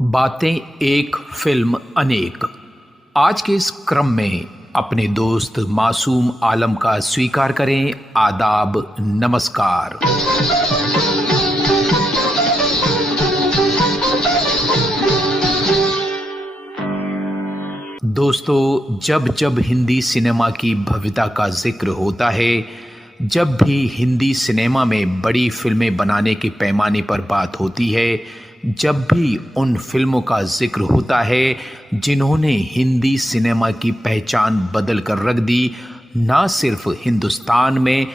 बातें एक फिल्म अनेक। आज के इस क्रम में अपने दोस्त मासूम आलम का स्वीकार करें आदाब, नमस्कार। दोस्तों, जब जब हिंदी सिनेमा की भव्यता का जिक्र होता है, जब भी हिंदी सिनेमा में बड़ी फिल्में बनाने के पैमाने पर बात होती है, जब भी उन फिल्मों का जिक्र होता है जिन्होंने हिंदी सिनेमा की पहचान बदल कर रख दी, ना सिर्फ हिंदुस्तान में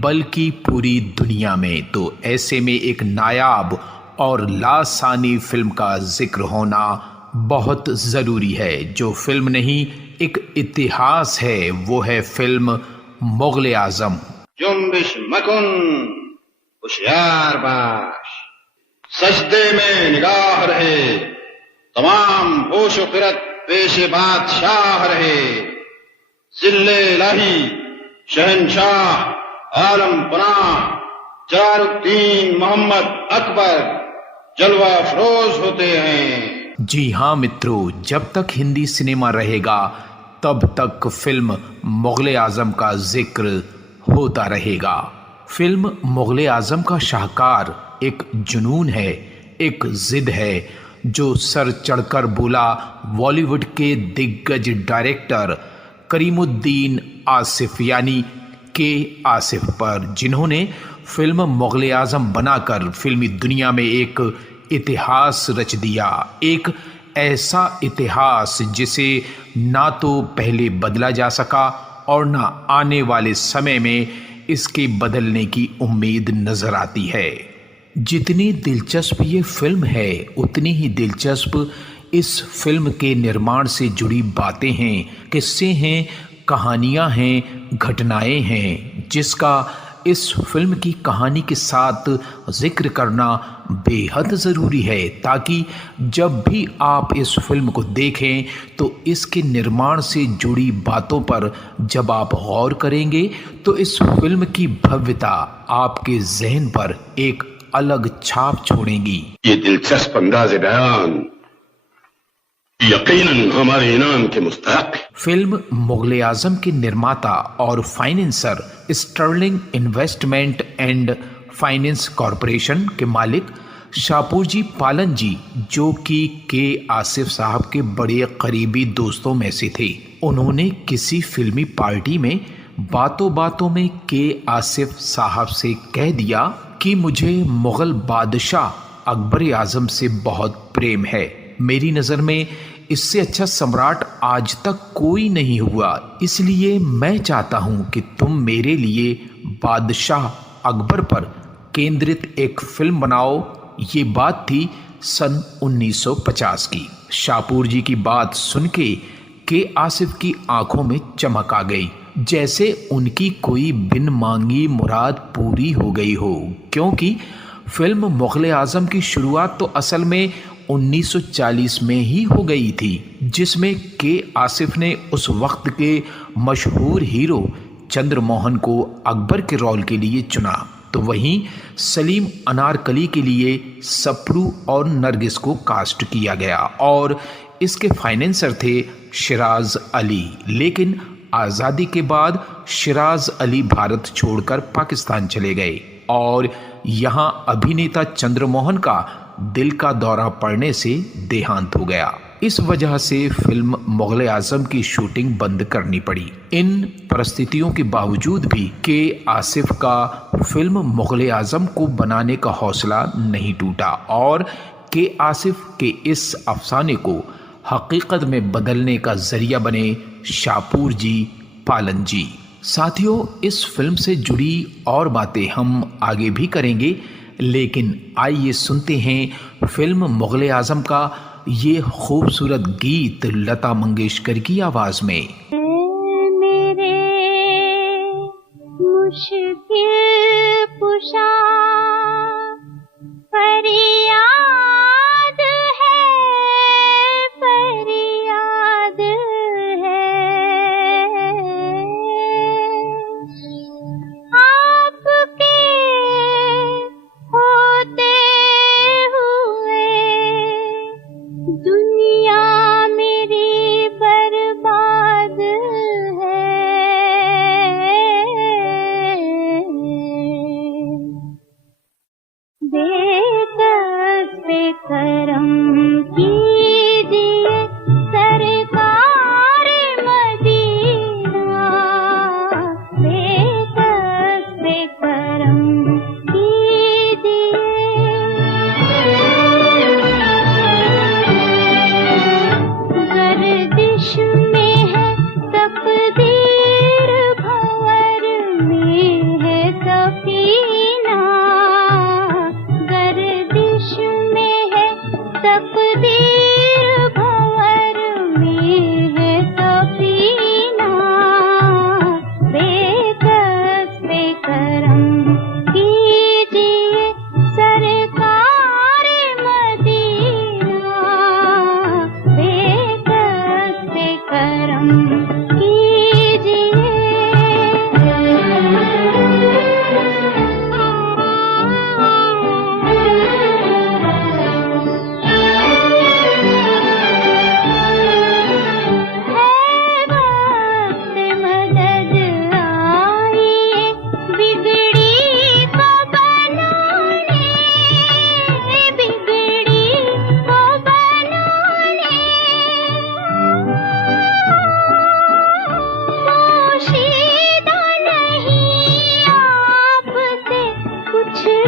बल्कि पूरी दुनिया में, तो ऐसे में एक नायाब और लासानी फिल्म का जिक्र होना बहुत ज़रूरी है। जो फिल्म नहीं, एक इतिहास है। वो है फिल्म मुग़ल आज़म। जुम्बिश मकुन, होशियार बाश, सजदे में निगाह रहे, तमाम होशो फिरत पेशे बादशाह रहे, जिल्ले इलाही शहनशाह आलम पनाह जलालुद्दीन मोहम्मद अकबर जलवा अफरोज होते हैं। जी हाँ मित्रों, जब तक हिंदी सिनेमा रहेगा तब तक फिल्म मुग़ल आज़म का जिक्र होता रहेगा। फिल्म मुग़ल आज़म का शाहकार एक जुनून है, एक जिद है जो सर चढ़कर बोला बॉलीवुड के दिग्गज डायरेक्टर करीमुद्दीन आसिफ यानी के आसिफ पर, जिन्होंने फिल्म मुग़ल आज़म बनाकर फिल्मी दुनिया में एक इतिहास रच दिया। एक ऐसा इतिहास जिसे ना तो पहले बदला जा सका और ना आने वाले समय में इसके बदलने की उम्मीद नजर आती है। जितनी दिलचस्प ये फिल्म है, उतनी ही दिलचस्प इस फिल्म के निर्माण से जुड़ी बातें हैं, किस्से हैं, कहानियां हैं, घटनाएं हैं, जिसका इस फिल्म की कहानी के साथ जिक्र करना बेहद ज़रूरी है, ताकि जब भी आप इस फिल्म को देखें तो इसके निर्माण से जुड़ी बातों पर जब आप गौर करेंगे तो इस फिल्म की भव्यता आपके जहन पर एक अलग छाप छोड़ेगी। ये दिलचस्प अंदाज़े बयान यकीनन हमारे इनाम के मुस्तहक। फिल्म मुग़ल आज़म के निर्माता और financier Sterling Investment and Finance Corporation के मालिक शाहपुर जी पालन जी, जो कि के आसिफ साहब के बड़े करीबी दोस्तों में से थे, उन्होंने किसी फिल्मी पार्टी में बातों बातों में के आसिफ साहब से कह दिया कि मुझे मुग़ल बादशाह अकबर आज़म से बहुत प्रेम है। मेरी नज़र में इससे अच्छा सम्राट आज तक कोई नहीं हुआ, इसलिए मैं चाहता हूं कि तुम मेरे लिए बादशाह अकबर पर केंद्रित एक फिल्म बनाओ। ये बात थी सन 1950 की। शाहपुर जी की बात सुन के आसिफ की आंखों में चमक आ गई, जैसे उनकी कोई बिन मांगी मुराद पूरी हो गई हो, क्योंकि फिल्म मुग़ल आज़म की शुरुआत तो असल में 1940 में ही हो गई थी, जिसमें के आसिफ ने उस वक्त के मशहूर हीरो चंद्रमोहन को अकबर के रोल के लिए चुना, तो वहीं सलीम अनारकली के लिए सप्रू और नरगिस को कास्ट किया गया और इसके फाइनेंसर थे शिराज अली। लेकिन आज़ादी के बाद शिराज अली भारत छोड़कर पाकिस्तान चले गए और यहाँ अभिनेता चंद्रमोहन का दिल का दौरा पड़ने से देहांत हो गया। इस वजह से फिल्म मुग़ल आज़म की शूटिंग बंद करनी पड़ी। इन परिस्थितियों के बावजूद भी के आसिफ का फिल्म मुग़ल आज़म को बनाने का हौसला नहीं टूटा और के आसिफ के इस अफसाने को हकीकत में बदलने का जरिया बने शाहपुर जी पालन जी। साथियों, इस फिल्म से जुड़ी और बातें हम आगे भी करेंगे, लेकिन आइए सुनते हैं फिल्म मुग़ल आज़म का ये खूबसूरत गीत लता मंगेशकर की आवाज़ में। मेरे मुश्किल पुशा फरियाद है, फरियाद है, आपके होते हुए दुनिया मेरी बर्बाद है, बेकस बेकरम कीजिए सरकार मदीना, बेकस बेकरम गर्दिश में है तकदीर, भंवर में है सफीना, गर्दिश में है तकदीर, भंवर में है सफीना, बेकस बेकरम कीजिए सरकार मदीना, बेकस बेकरम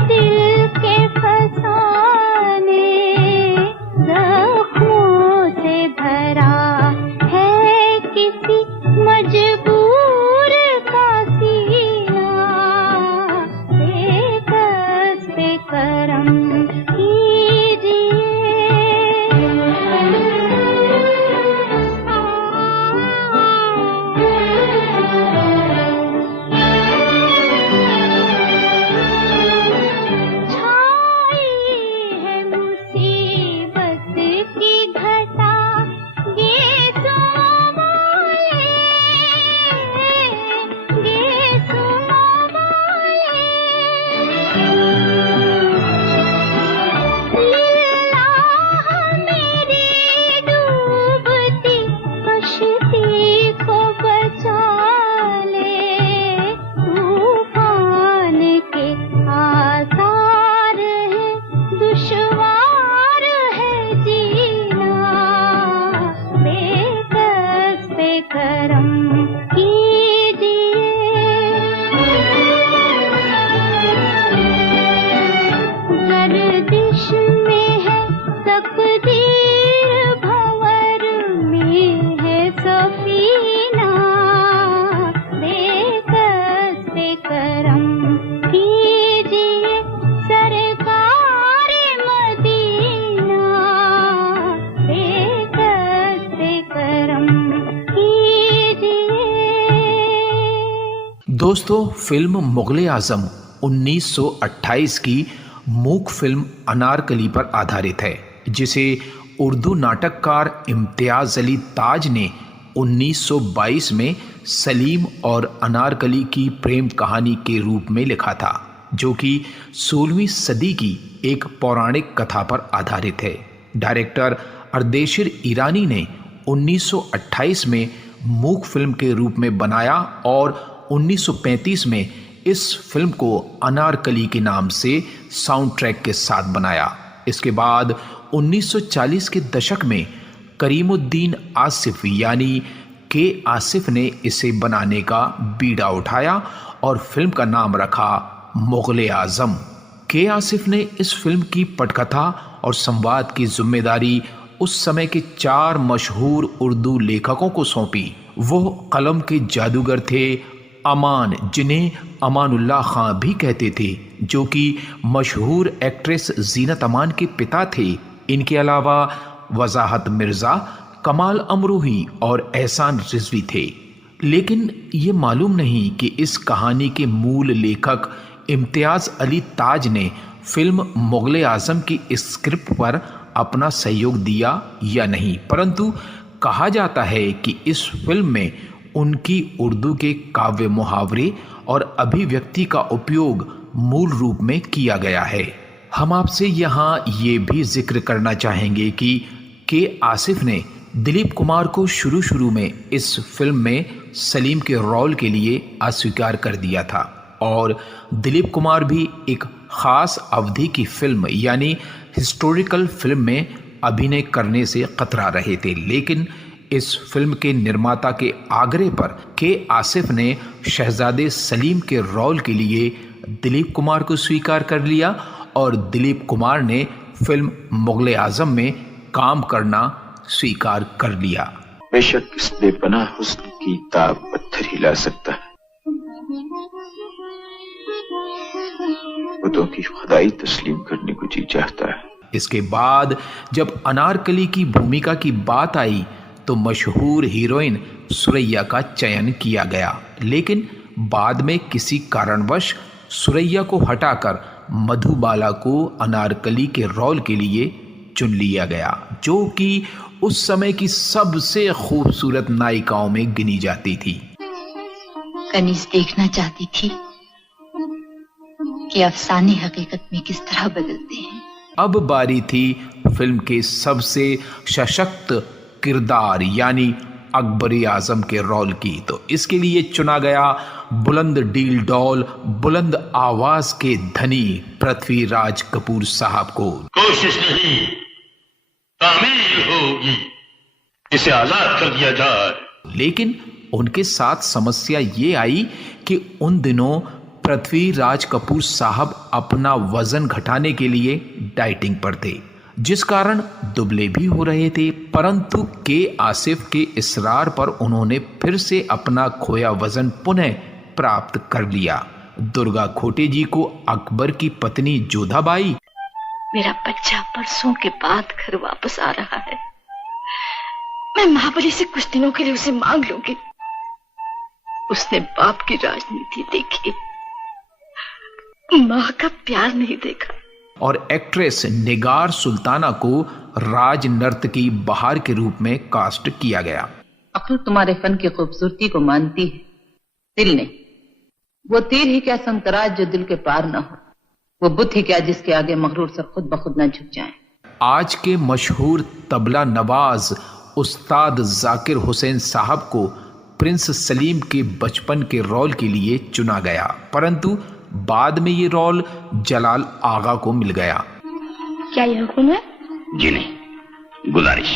दिल के फसाने, जख्मों से भरा है किसी मजबूर का सीना, बेकस बेकरम गर्दिश में है तकदीर, भंवर में है सफीना, बेकस बेकरम कीजिए सरकार मदीना, बेकस बेकरम कीजिए। दोस्तों, फिल्म मुगले आजम 1928 की मूक फिल्म अनारकली पर आधारित है, जिसे उर्दू नाटककार इम्तियाज अली ताज ने 1922 में सलीम और अनारकली की प्रेम कहानी के रूप में लिखा था, जो कि 16वीं सदी की एक पौराणिक कथा पर आधारित है। डायरेक्टर अर्देशिर ईरानी ने 1928 में मूक फिल्म के रूप में बनाया और 1935 में इस फिल्म को अनारकली के नाम से साउंड ट्रैक के साथ बनाया। इसके बाद 1940 के दशक में करीमुद्दीन आसिफ यानी के आसिफ ने इसे बनाने का बीड़ा उठाया और फिल्म का नाम रखा मुगले आजम। के आसिफ ने इस फिल्म की पटकथा और संवाद की जिम्मेदारी उस समय के 4 मशहूर उर्दू लेखकों को सौंपी। वो कलम के जादूगर थे अमान, जिन्हें अमानुल्लाह खां भी कहते थे, जो कि मशहूर एक्ट्रेस जीनत अमान के पिता थे। इनके अलावा वजाहत मिर्ज़ा, कमाल अमरोही और एहसान रिजवी थे। लेकिन ये मालूम नहीं कि इस कहानी के मूल लेखक इम्तियाज़ अली ताज ने फिल्म मुगले आजम की स्क्रिप्ट पर अपना सहयोग दिया या नहीं, परंतु कहा जाता है कि इस फिल्म में उनकी उर्दू के काव्य मुहावरे और अभिव्यक्ति का उपयोग मूल रूप में किया गया है। हम आपसे यहाँ ये भी जिक्र करना चाहेंगे कि के आसिफ ने दिलीप कुमार को शुरू में इस फिल्म में सलीम के रोल के लिए अस्वीकार कर दिया था और दिलीप कुमार भी एक खास अवधि की फिल्म यानी हिस्टोरिकल फिल्म में अभिनय करने से कतरा रहे थे। लेकिन इस फिल्म के निर्माता के आग्रह पर के आसिफ ने शहजादे सलीम के रोल के लिए दिलीप कुमार को स्वीकार कर लिया और दिलीप कुमार ने फिल्म मुगले आजम में काम करना स्वीकार कर लिया। बेशक इस बेपनाह हुस्न की ताब पत्थर हिला सकता है, बुतों की खुदाई तस्लीम करने को जी चाहता है। इसके बाद जब अनारकली की भूमिका की बात आई तो मशहूर हीरोइन सुरैया का चयन किया गया, लेकिन बाद में किसी कारणवश सुरैया को हटाकर मधुबाला को अनारकली के रोल के लिए चुन लिया गया, जो कि उस समय की सबसे खूबसूरत नायिकाओं में गिनी जाती थी। कनीज देखना चाहती थी कि अफसाने हकीकत में किस तरह बदलते हैं। अब बारी थी फिल्म के सबसे सशक्त किरदार यानी अकबर आजम के रोल की, तो इसके लिए चुना गया बुलंद डील डॉल, बुलंद आवाज के धनी पृथ्वीराज कपूर साहब को। कोशिश नहीं, तामील होगी, इसे आजाद कर दिया जाए। लेकिन उनके साथ समस्या ये आई कि उन दिनों पृथ्वीराज कपूर साहब अपना वजन घटाने के लिए डाइटिंग पर थे, जिस कारण दुबले भी हो रहे थे। परंतु के आसिफ के इसरार पर उन्होंने फिर से अपना खोया वजन पुनः प्राप्त कर लिया। दुर्गा खोटे जी को अकबर की पत्नी जोधाबाई, मेरा बच्चा परसों के बाद घर वापस आ रहा है, मैं महाबली से कुछ दिनों के लिए उसे मांग लूंगी। उसने बाप की राजनीति देखी, माँ का प्यार नहीं देखा। और एक्ट्रेस निगार सुल्ताना को राज नर्तकी बहार के रूप में कास्ट किया गया। अक्ल तुम्हारे फन की खूबसूरती को मानती है, दिल ने। वो तीर ही क्या संतराज जो दिल के पार ना हो, वो बुत ही क्या जिसके आगे मगरूर सर खुद ब खुद न झुक जाए। आज के मशहूर तबला नवाज उस्ताद जाकिर हुसैन साहब को प्रिंस सलीम के बचपन के रोल के लिए चुना गया, परंतु बाद में ये रोल जलाल आगा को मिल गया। क्या ये हुक्म है? जी नहीं, गुजारिश।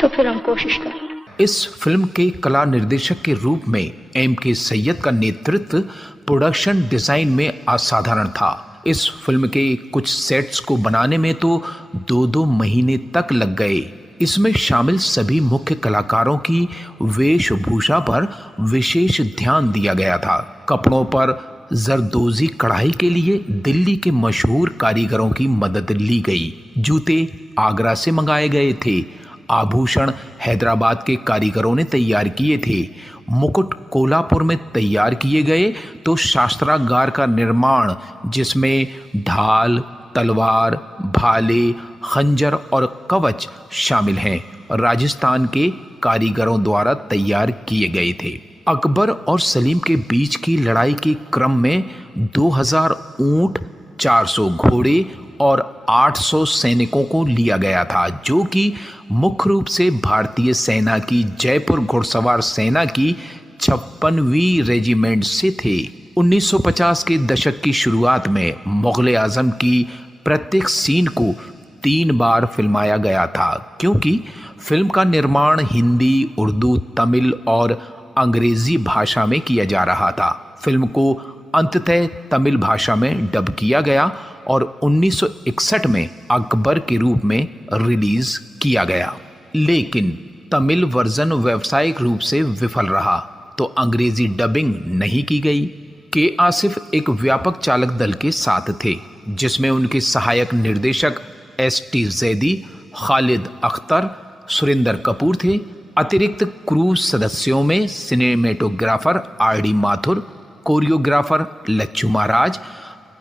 तो फिर हम कोशिश करें। इस फिल्म के कला निर्देशक के रूप में M.K. सैयद का नेतृत्व प्रोडक्शन डिजाइन में असाधारण था। इस फिल्म के कुछ सेट्स को बनाने में तो 2-2 महीने तक लग गए। इसमें शामिल सभी मुख्य कलाकारों की वेशभूषा पर विशेष ध्यान दिया गया था। कपड़ों पर जरदोजी कढ़ाई के लिए दिल्ली के मशहूर कारीगरों की मदद ली गई। जूते आगरा से मंगाए गए थे। आभूषण हैदराबाद के कारीगरों ने तैयार किए थे। मुकुट कोल्हापुर में तैयार किए गए तो शास्त्रागार का निर्माण, जिसमें ढाल, तलवार, भाले, खंजर और कवच शामिल हैं, राजस्थान के कारीगरों द्वारा तैयार किए गए थे। अकबर और सलीम के बीच की लड़ाई के क्रम में 2000 ऊंट, 400 घोड़े और 800 सैनिकों को लिया गया था, जो कि मुख्य रूप से भारतीय सेना की जयपुर घुड़सवार सेना की 56वीं रेजिमेंट से थे। 1950 के दशक की शुरुआत में मुगले आजम की प्रत्येक सीन को 3 बार फिल्माया गया था, क्योंकि फिल्म का निर्माण हिंदी, उर्दू, तमिल और अंग्रेजी भाषा में किया जा रहा था। फिल्म को अंततः तमिल भाषा में डब किया गया और 1961 में अकबर के रूप में रिलीज किया गया। लेकिन तमिल वर्जन व्यावसायिक रूप से विफल रहा, तो अंग्रेजी डबिंग नहीं की गई। के आसिफ एक व्यापक चालक दल के साथ थे, जिसमें उनके सहायक निर्देशक S.T. जैदी, खालिद अख्तर, सुरेंद्र कपूर थे। अतिरिक्त क्रू सदस्यों में cinematographer R.D. Mathur, choreographer Lachhu Maharaj,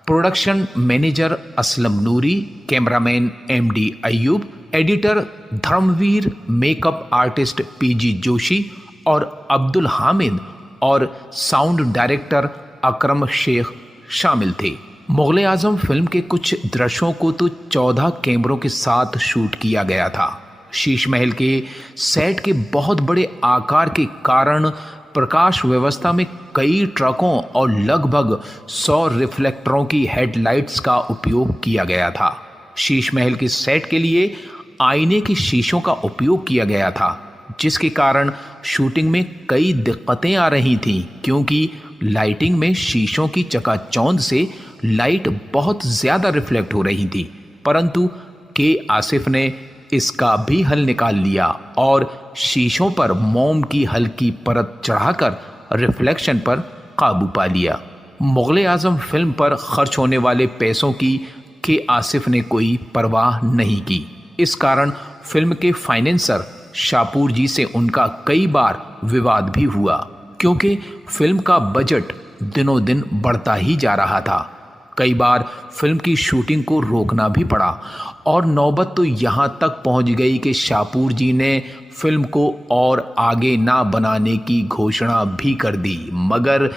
production manager Aslam Noori, cameraman M.D. Ayyub, editor Dharmveer, makeup artist P.G. Joshi और अब्दुल हामिद और साउंड डायरेक्टर अकरम शेख शामिल थे। मुगल आजम फिल्म के कुछ दृश्यों को तो 14 कैमरों के साथ शूट किया गया था। शीश महल के सेट के बहुत बड़े आकार के कारण प्रकाश व्यवस्था में कई ट्रकों और लगभग 100 रिफ्लेक्टरों की हेडलाइट्स का उपयोग किया गया था। शीश महल के सेट के लिए आईने के शीशों का उपयोग किया गया था, जिसके कारण शूटिंग में कई दिक्कतें आ रही थीं, क्योंकि लाइटिंग में शीशों की चकाचौंध से लाइट बहुत ज्यादा रिफ्लेक्ट हो रही थी। परंतु के आसिफ ने इसका भी हल निकाल लिया और शीशों पर मोम की हल्की परत चढ़ाकर रिफ्लेक्शन पर काबू पा लिया। मुगल आजम फिल्म पर खर्च होने वाले पैसों की के आसिफ ने कोई परवाह नहीं की। इस कारण फिल्म के फाइनेंसर शाहपुर जी से उनका कई बार विवाद भी हुआ, क्योंकि फिल्म का बजट दिनों दिन बढ़ता ही जा रहा था। कई बार फिल्म की शूटिंग को रोकना भी पड़ा और नौबत तो यहाँ तक पहुँच गई कि शाहपुर जी ने फिल्म को और आगे ना बनाने की घोषणा भी कर दी, मगर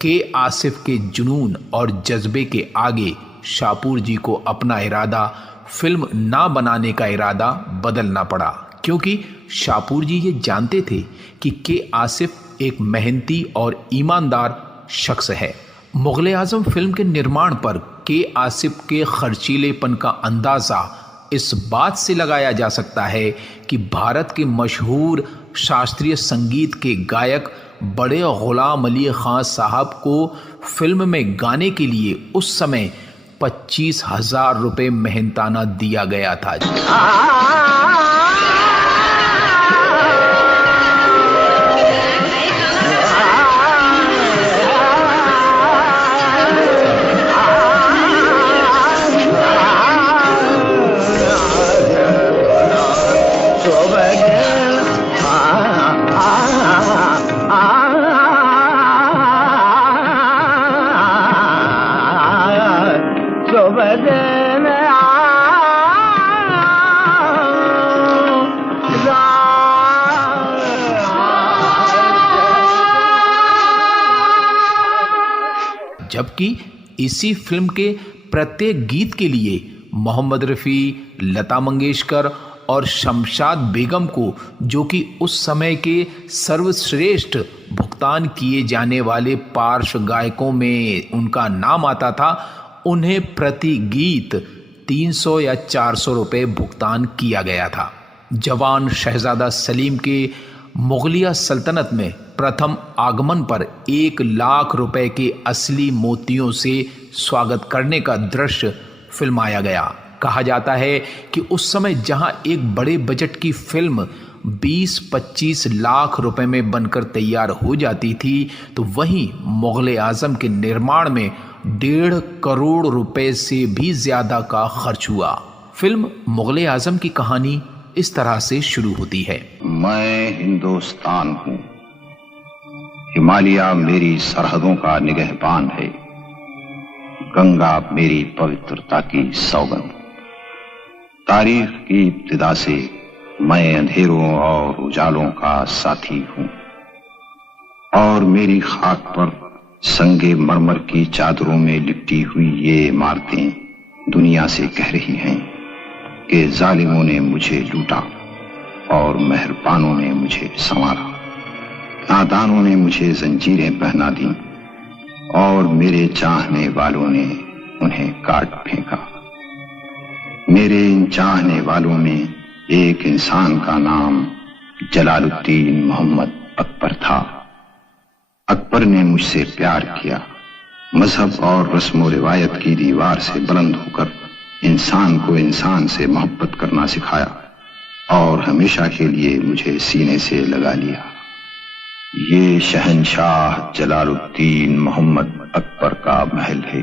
के आसिफ के जुनून और जज्बे के आगे शाहपुर जी को अपना इरादा फिल्म ना बनाने का इरादा बदलना पड़ा, क्योंकि शाहपुर जी ये जानते थे कि के आसिफ एक मेहनती और ईमानदार शख्स है। मुगल आजम फिल्म के निर्माण पर के आसिफ के खर्चीलेपन का अंदाज़ा इस बात से लगाया जा सकता है कि भारत के मशहूर शास्त्रीय संगीत के गायक बड़े गुलाम अली खां साहब को फिल्म में गाने के लिए उस समय 25,000 रुपये मेहनताना दिया गया था। जबकि इसी फिल्म के प्रत्येक गीत के लिए मोहम्मद रफ़ी, लता मंगेशकर और शमशाद बेगम को, जो कि उस समय के सर्वश्रेष्ठ भुगतान किए जाने वाले पार्श्व गायकों में उनका नाम आता था, उन्हें प्रति गीत 300 या 400 रुपये भुगतान किया गया था। जवान शहजादा सलीम के मुगलिया सल्तनत में प्रथम आगमन पर 1 लाख रुपए के असली मोतियों से स्वागत करने का दृश्य फिल्माया गया। कहा जाता है कि उस समय जहां एक बड़े बजट की फिल्म 20-25 लाख रुपए में बनकर तैयार हो जाती थी, तो वहीं मुगल आजम के निर्माण में 1.5 करोड़ रुपए से भी ज्यादा का खर्च हुआ। फिल्म मुगल आजम की कहानी इस तरह से शुरू होती है। मैं हिंदुस्तान हूँ, हिमालय मेरी सरहदों का निगहबान है, गंगा मेरी पवित्रता की सौगंध। तारीख की इब्तिदा से मैं अंधेरों और उजालों का साथी हूँ, और मेरी खाक पर संगे मरमर की चादरों में लिपटी हुई ये इमारतें दुनिया से कह रही हैं कि जालिमों ने मुझे लूटा और मेहरबानों ने मुझे संवारा, नादानों ने मुझे जंजीरें पहना दी और मेरे चाहने वालों ने उन्हें काट फेंका। मेरे इन चाहने वालों में एक इंसान का नाम जलालुद्दीन मोहम्मद अकबर था। अकबर ने मुझसे प्यार किया, मजहब और रस्म रिवायत की दीवार से बुलंद होकर इंसान को इंसान से मोहब्बत करना सिखाया और हमेशा के लिए मुझे सीने से लगा लिया। ये शहंशाह जलालुद्दीन मोहम्मद अकबर का महल है,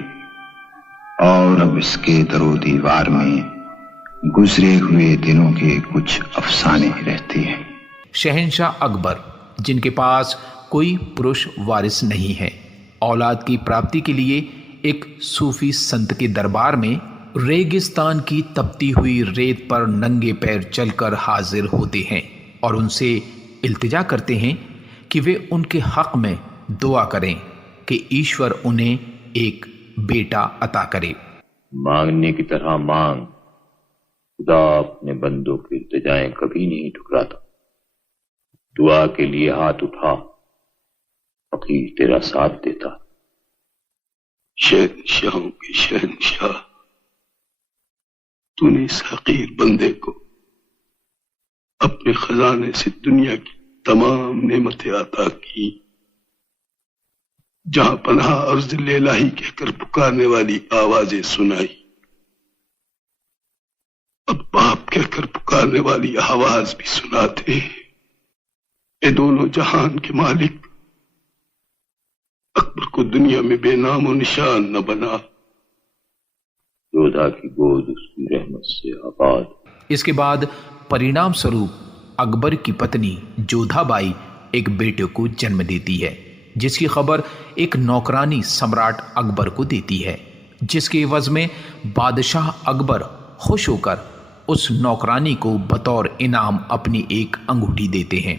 और अब इसके दरो दीवार में गुजरे हुए दिनों के कुछ अफसाने रहते हैं। शहंशाह अकबर, जिनके पास कोई पुरुष वारिस नहीं है, औलाद की प्राप्ति के लिए एक सूफी संत के दरबार में रेगिस्तान की तपती हुई रेत पर नंगे पैर चलकर हाजिर होते हैं और उनसे इल्तिजा करते हैं कि वे उनके हक में दुआ करें कि ईश्वर उन्हें एक बेटा अता करे। मांगने की तरह मांग, खुदा अपने बंदों की इल्तिजाएं कभी नहीं ठुकराता। दुआ के लिए हाथ उठा, फकीर तेरा साथ देता। शहनशाहों के शहनशाह, तूने इस हकीर बंदे को अपने खजाने से दुनिया की तमाम नेमतें अता की। जहां पनाह अर्ज़ इलाही कहकर पुकारने वाली आवाजें सुनाई, अब बाप कहकर पुकारने वाली आवाज भी सुनाते। ये दोनों जहान के मालिक, अकबर को दुनिया में बेनाम और निशान न बना। योधा की गोद उसकी रहमत से आबाद। इसके बाद परिणाम स्वरूप अकबर की पत्नी जोधाबाई एक बेटे को जन्म देती है, जिसकी खबर एक नौकरानी सम्राट अकबर को देती है, जिसके एवज में बादशाह अकबर खुश होकर उस नौकरानी को बतौर इनाम अपनी एक अंगूठी देते हैं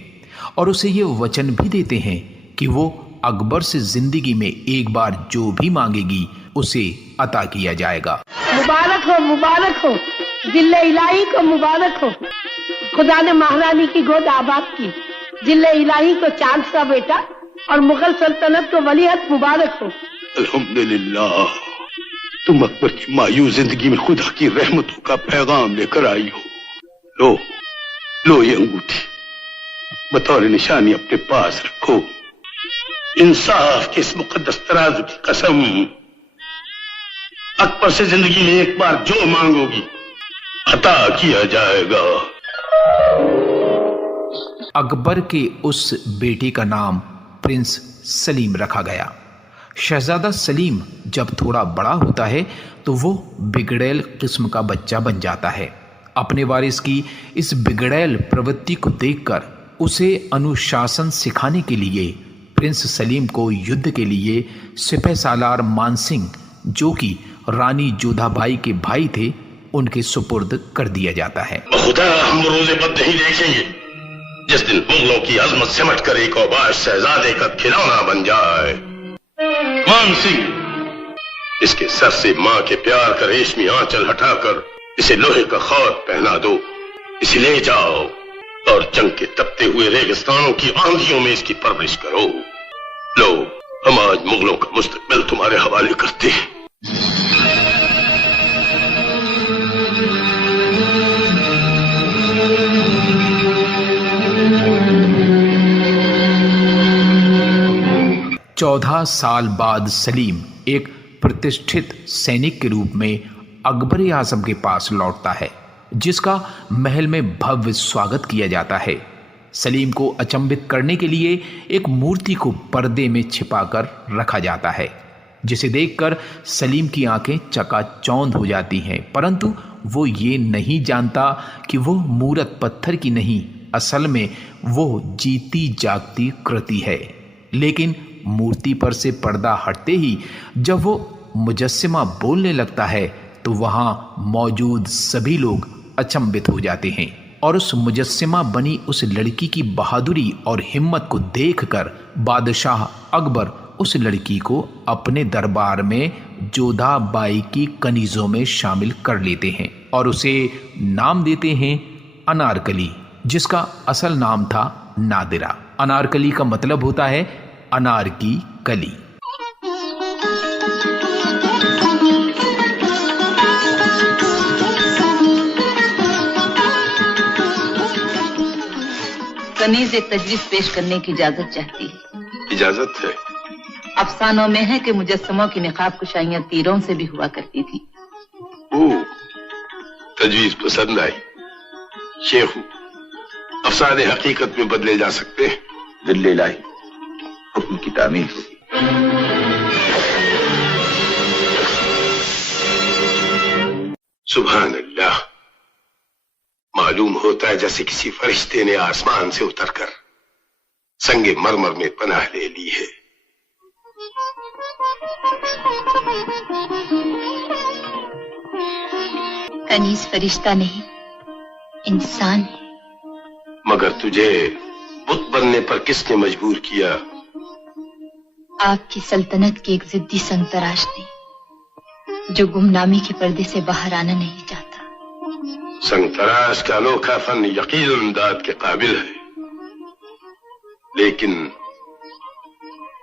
और उसे ये वचन भी देते हैं कि वो अकबर से जिंदगी में एक बार जो भी मांगेगी उसे अता किया जाएगा। मुबारक हो, जिले इलाही को मुबारक हो। खुदा ने महारानी की गोद आबाद की। जिले इलाही को चांद सा बेटा और मुगल सल्तनत को वलीअत मुबारक हो। अल्हम्दुलिल्लाह, तुम अकबर की मायूस जिंदगी में खुदा की रहमतों का पैगाम लेकर आई हो। लो ये अंगूठी, बतौर निशानी अपने पास रखो। इंसाफ के इस मुकद्दस तराजू की कसम, अकबर से जिंदगी में एक बार जो मांगोगी अता किया जाएगा। अकबर के उस बेटे का नाम प्रिंस सलीम रखा गया। शहजादा सलीम जब थोड़ा बड़ा होता है तो वो बिगड़ैल किस्म का बच्चा बन जाता है। अपने वारिस की इस बिगड़ैल प्रवृत्ति को देखकर उसे अनुशासन सिखाने के लिए प्रिंस सलीम को युद्ध के लिए सिपह सालार मानसिंह, जो कि रानी जोधाबाई के भाई थे, उनके सुपुर्द कर दिया जाता है। खुदा हम रोजे बद नहीं देखेंगे जिस दिन मुगलों की अजमत सिमट कर एक औबाश शहजादे का खिलौना बन जाए। मान सिंह, इसके सर से मां के प्यार का रेशमी आंचल हटाकर इसे लोहे का खौत पहना दो। इसे ले जाओ और जंग के तपते हुए रेगिस्तानों की आंधियों में इसकी परवरिश करो। लो, हम आज मुगलों का मुस्तकबिल तुम्हारे हवाले करते हैं। चौदह साल बाद सलीम एक प्रतिष्ठित सैनिक के रूप में अकबर आजम के पास लौटता है, जिसका महल में भव्य स्वागत किया जाता है। सलीम को अचंभित करने के लिए एक मूर्ति को पर्दे में छिपाकर रखा जाता है, जिसे देखकर सलीम की आंखें चकाचौंध हो जाती हैं, परंतु वो ये नहीं जानता कि वो मूरत पत्थर की नहीं, असल में वो जीती जागती कृति है। लेकिन मूर्ति पर से पर्दा हटते ही जब वो मुजस्सिमा बोलने लगता है तो वहां मौजूद सभी लोग अचंभित हो जाते हैं और उस मुजस्सिमा बनी उस लड़की की बहादुरी और हिम्मत को देखकर बादशाह अकबर उस लड़की को अपने दरबार में जोधाबाई की कनीजों में शामिल कर लेते हैं और उसे नाम देते हैं अनारकली, जिसका असल नाम था नादिरा। अनारकली का मतलब होता है अनार की कली। कनीज एक तजवीज़ पेश करने की इजाजत चाहती है। इजाजत है। अफसानों में है कि मुजस्समों की निकाब कुशाइयां तीरों से भी हुआ करती थी। ओह, तजवीज पसंद आई। शेखू, अफसाने हकीकत में बदले जा सकते हैं। दिल्ली इलाही हुक्म की तामील होगी। सुभान अल्लाह, मालूम होता है जैसे किसी फरिश्ते ने आसमान से उतरकर संगे मरमर में पनाह ले ली है। कनीज फरिश्ता नहीं, इंसान है। मगर तुझे बुत बनने पर किसने मजबूर किया? आपकी सल्तनत की एक जिद्दी संग तराश थी। जो गुमनामी के पर्दे से बाहर आना नहीं चाहता। संगतराश का अनोखा फन यकीनन इमदाद के काबिल है, लेकिन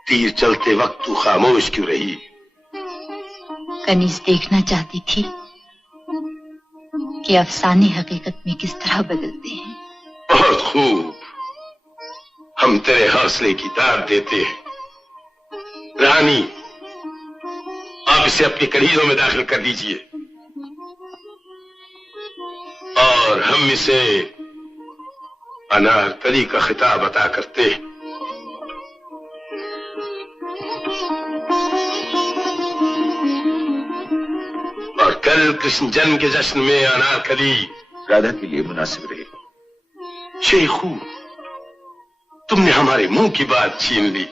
तीर चलते वक्त तू खामोश क्यों रही? कनीज देखना चाहती थी कि अफसाने हकीकत में किस तरह बदलते हैं। बहुत खूब, हम तेरे हौसले की दाद देते हैं। रानी, आप इसे अपनी कनीजों में दाखिल कर दीजिए और हम इसे अनारकली का खिताब अता करते हैं। और कल कृष्ण जन्म के जश्न में अनारकली राधा के लिए मुनासिब रहे। शेखू, तुमने हमारे मुंह की बात छीन ली।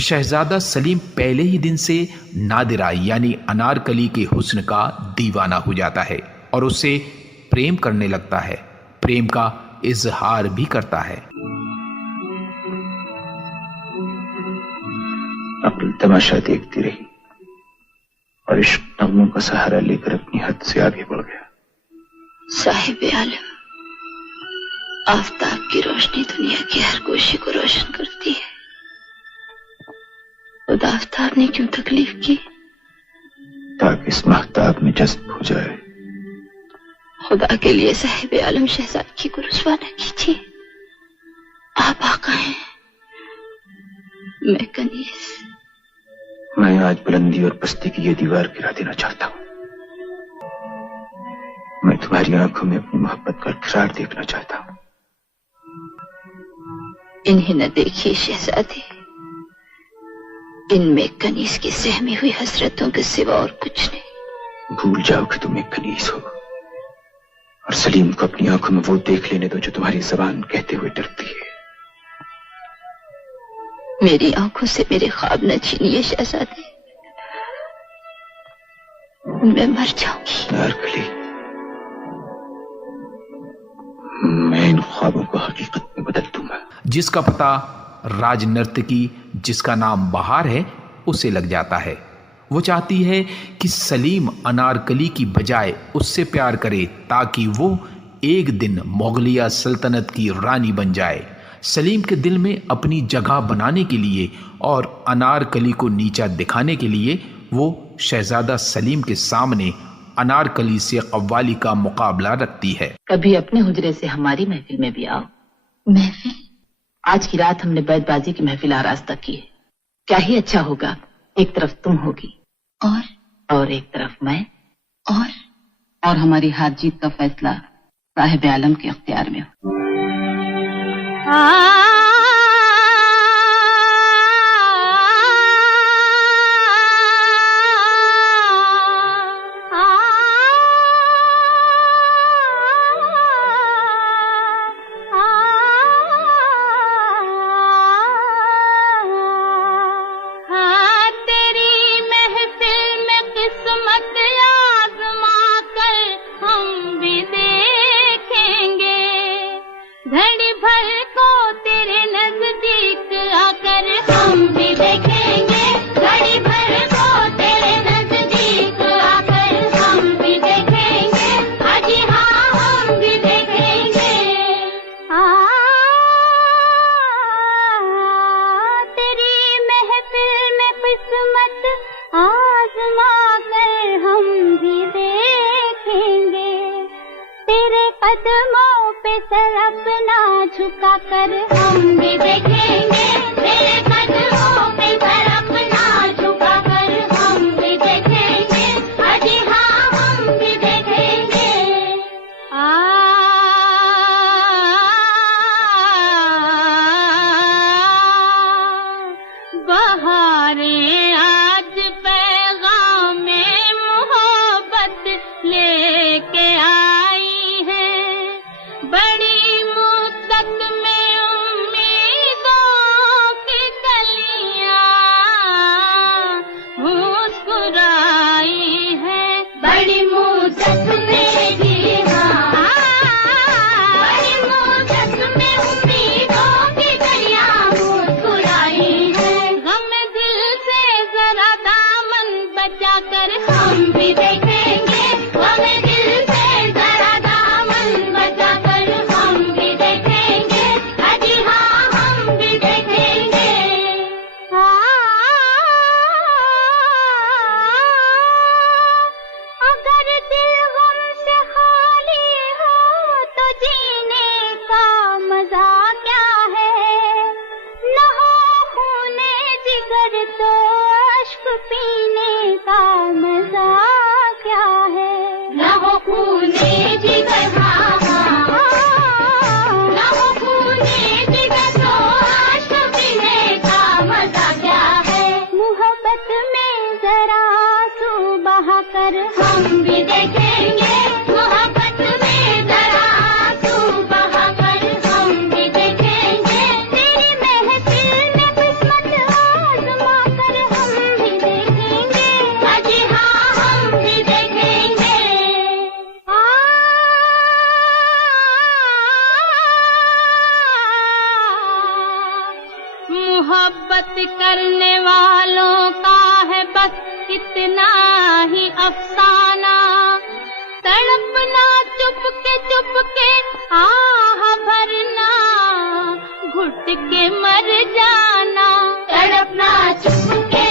शहजादा सलीम पहले ही दिन से नादिरा यानी अनारकली के हुस्न का दीवाना हो जाता है और उससे प्रेम करने लगता है, प्रेम का इजहार भी करता है। अक्ल तमाशा देखती रही और इश्क नगमों का सहारा लेकर अपनी हद से आगे बढ़ गया। साहिब आलम, आफताब की रोशनी दुनिया की हर गोशी को रोशन करती है। खुदा आफ्ताब ने क्यों तकलीफ की? ताकि इस महताब में जज्ब हो जाए। खुदा के लिए साहिब आलम शहजादगी को रुसवा न कीजिए। आप आका हैं, मैं कनीज। मैं आज बुलंदी और पस्ती की ये दीवार गिरा देना चाहता हूँ। मैं तुम्हारी आंखों में अपनी मोहब्बत का इकरार देखना चाहता हूँ। इन्हें न देखिए शहजादी, इनमें कनीज की सहमी हुई हसरतों के सिवा और कुछ नहीं। भूल जाओ कि तुम एक कनीज हो, और सलीम को अपनी आंखों में वो देख लेने दो जो तुम्हारी जबान कहते हुए डरती है। मेरी आंखों से मेरे ख्वाब न छीनिए शहजादी, मैं मर जाऊंगी। नारकली, मैं इन ख्वाबों को हकीकत में बदल दूंगा। जिसका पता राजनर्तकी जिसका नाम बहार है उसे लग जाता है। वो चाहती है कि सलीम अनारकली की बजाय उससे प्यार करे ताकि वो एक दिन मुगलिया सल्तनत की रानी बन जाए। सलीम के दिल में अपनी जगह बनाने के लिए और अनारकली को नीचा दिखाने के लिए वो शहजादा सलीम के सामने अनारकली से कव्वाली का मुकाबला रखती है। कभी अपने हुजरे से हमारी महफिल में भी आओ। महफिल? आज की रात हमने बैतबाजी की महफिल आरास्ता की है। क्या ही अच्छा होगा, एक तरफ तुम होगी और एक तरफ मैं, और हमारी हार जीत का फैसला साहिब आलम के अख्तियार में हो। घड़ी भर को तेरे नजदीक आकर हम भी देखेंगे, घड़ी भर को तेरे नजदीक आकर हम भी देखेंगे, अजी हाँ हम भी देखेंगे। तेरी महफिल में किस्मत आजमा कर हम भी देखेंगे, तेरे कदमों पे सर अपना झुका कर हम भी देखेंगे, तेरे कदमों पे सर अपना झुका कर हम भी देखेंगे, अजी हाँ हम भी देखेंगे। बहारें आज पैगाम में मोहब्बत लेके आई हैं, बड़ी मुद्दत में उम्मीदों की कलियां मुस्कुराई हैं, बड़ी मुद्दत में भी हाँ, बड़ी मुद्दत में उम्मीदों की कलियां मुस्कुराई हैं। गम दिल से जरा दामन बचा कर हम भी देखेंगे, गम दिल से जरा दामन बचा कर हम भी देखेंगे, अजी हाँ हम भी देखेंगे। अगर दिल गम से खाली हो तो जीने का मजा क्या है, न हो खूने जिगर तो अश्क पीने का मजा क्या है, न हो खूने जिगर हाँ न हो खूने जिगर तो अश्क पीने का मजा क्या है। मोहब्बत में जरा आंसू बहा कर हम भी देखेंगे, मोहब्बत में जरा आंसू बहा कर हम भी देखेंगे, तेरी महफिल में किस्मत आजमा कर हम भी देखेंगे, अजी हाँ हम भी देखेंगे। मोहब्बत करने वालों का है बस इतना ही अफसाना, तड़पना चुपके आह भरना, घुट के मर जाना, तड़पना चुपके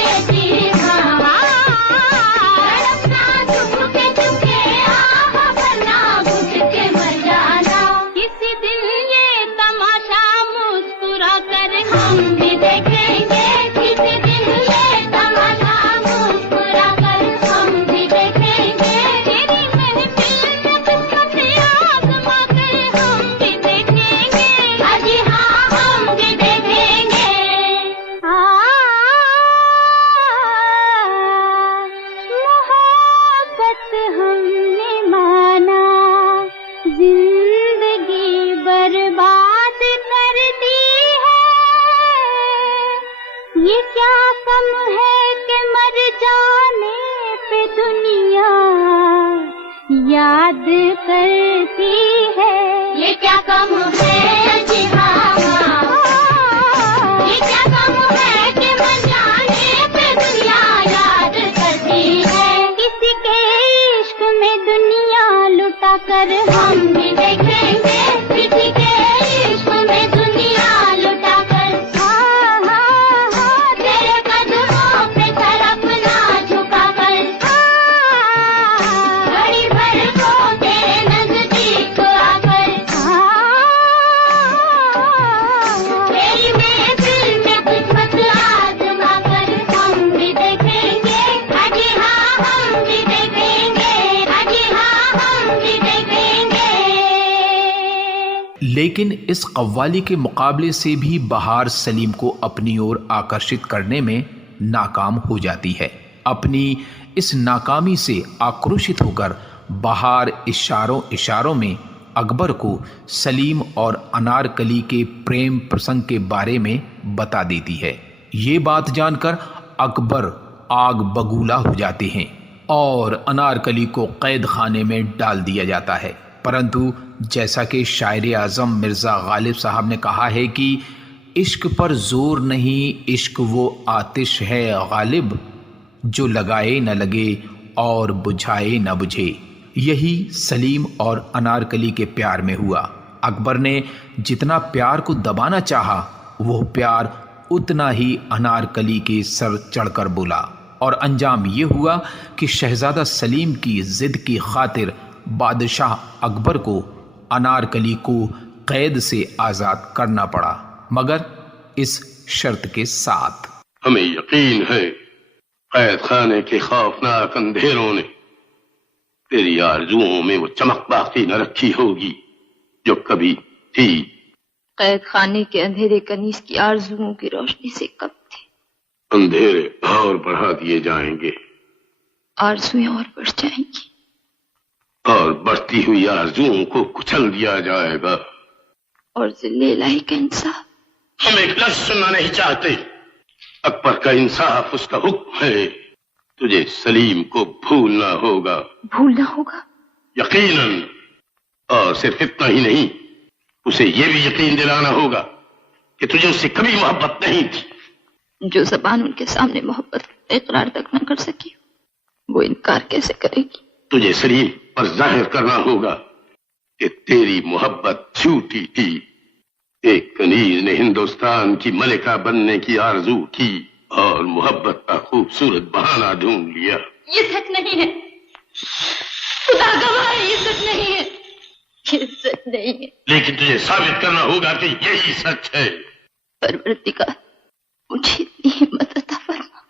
याद करती है। ये क्या कम है जी हाँ, ये क्या कम है कि मन जाने पे दुनिया याद करती है। किसी के इश्क में दुनिया लुटा कर हम भी देखेंगे, किसी के इश्क में दुनिया लुटा कर। हाँ हाँ हाँ, तेरे कदमों पे सर अपना झुका कर। घड़ी भर को तेरे नजदीक आकर। तेरी महफिल में किस्मत आजमा कर हम भी देखेंगे, हाजी हाँ हम भी देखेंगे, हाजी हाँ हम भी देखेंगे। लेकिन इस कव्वाली के मुकाबले से भी बहार सलीम को अपनी ओर आकर्षित करने में नाकाम हो जाती है। अपनी इस नाकामी से आक्रोशित होकर बहार इशारों इशारों में अकबर को सलीम और अनारकली के प्रेम प्रसंग के बारे में बता देती है। ये बात जानकर अकबर आग बगूला हो जाते हैं और अनारकली को कैद खाने में डाल दिया जाता है। परंतु जैसा कि शायर आज़म मिर्ज़ा गालिब साहब ने कहा है कि इश्क पर जोर नहीं, इश्क वो आतिश है गालिब, जो लगाए न लगे और बुझाए न बुझे। यही सलीम और अनारकली के प्यार में हुआ। अकबर ने जितना प्यार को दबाना चाहा, वो प्यार उतना ही अनारकली के सर चढ़कर बोला और अंजाम ये हुआ कि शहजादा सलीम की जिद की खातिर बादशाह अकबर को अनारकली को कैद से आज़ाद करना पड़ा, मगर इस शर्त के साथ। हमें यकीन है कैद खाने के खौफनाक अंधेरों ने तेरी आरजुओं में वो चमक बाकी न रखी होगी जो कभी थी। कैद खाने के अंधेरे कनीज की आरजुओं की रोशनी से कब थे। अंधेरे और बढ़ा दिए जाएंगे, आरजुएं और बढ़ जाएंगी, और बढ़ती हुई आरजुओं को कुचल दिया जाएगा। और जिल्ले इलाही का इंसाफ। हम एक लफ्ज सुनना नहीं चाहते। अकबर का इंसाफ उसका हुक्म है। तुझे सलीम को भूलना होगा। भूलना होगा? यकीनन। और सिर्फ इतना ही नहीं, उसे यह भी यकीन दिलाना होगा कि तुझे उससे कभी मोहब्बत नहीं थी। जो जबान उनके सामने मोहब्बत इकरार तक न कर सकी, वो इनकार कैसे करेगी? तुझे सलीम पर जाहिर करना होगा कि तेरी मोहब्बत झूठी थी। एक कनीज ने हिंदुस्तान की मलिका बनने की आरजू की और मोहब्बत का खूबसूरत बहाना ढूंढ लिया। ये सच नहीं है, खुदा गवाह, ये सच नहीं है, ये सच नहीं है। लेकिन तुझे साबित करना होगा कि यही सच है। परवरदिगार, मुझे इतनी हिम्मत अता फरमा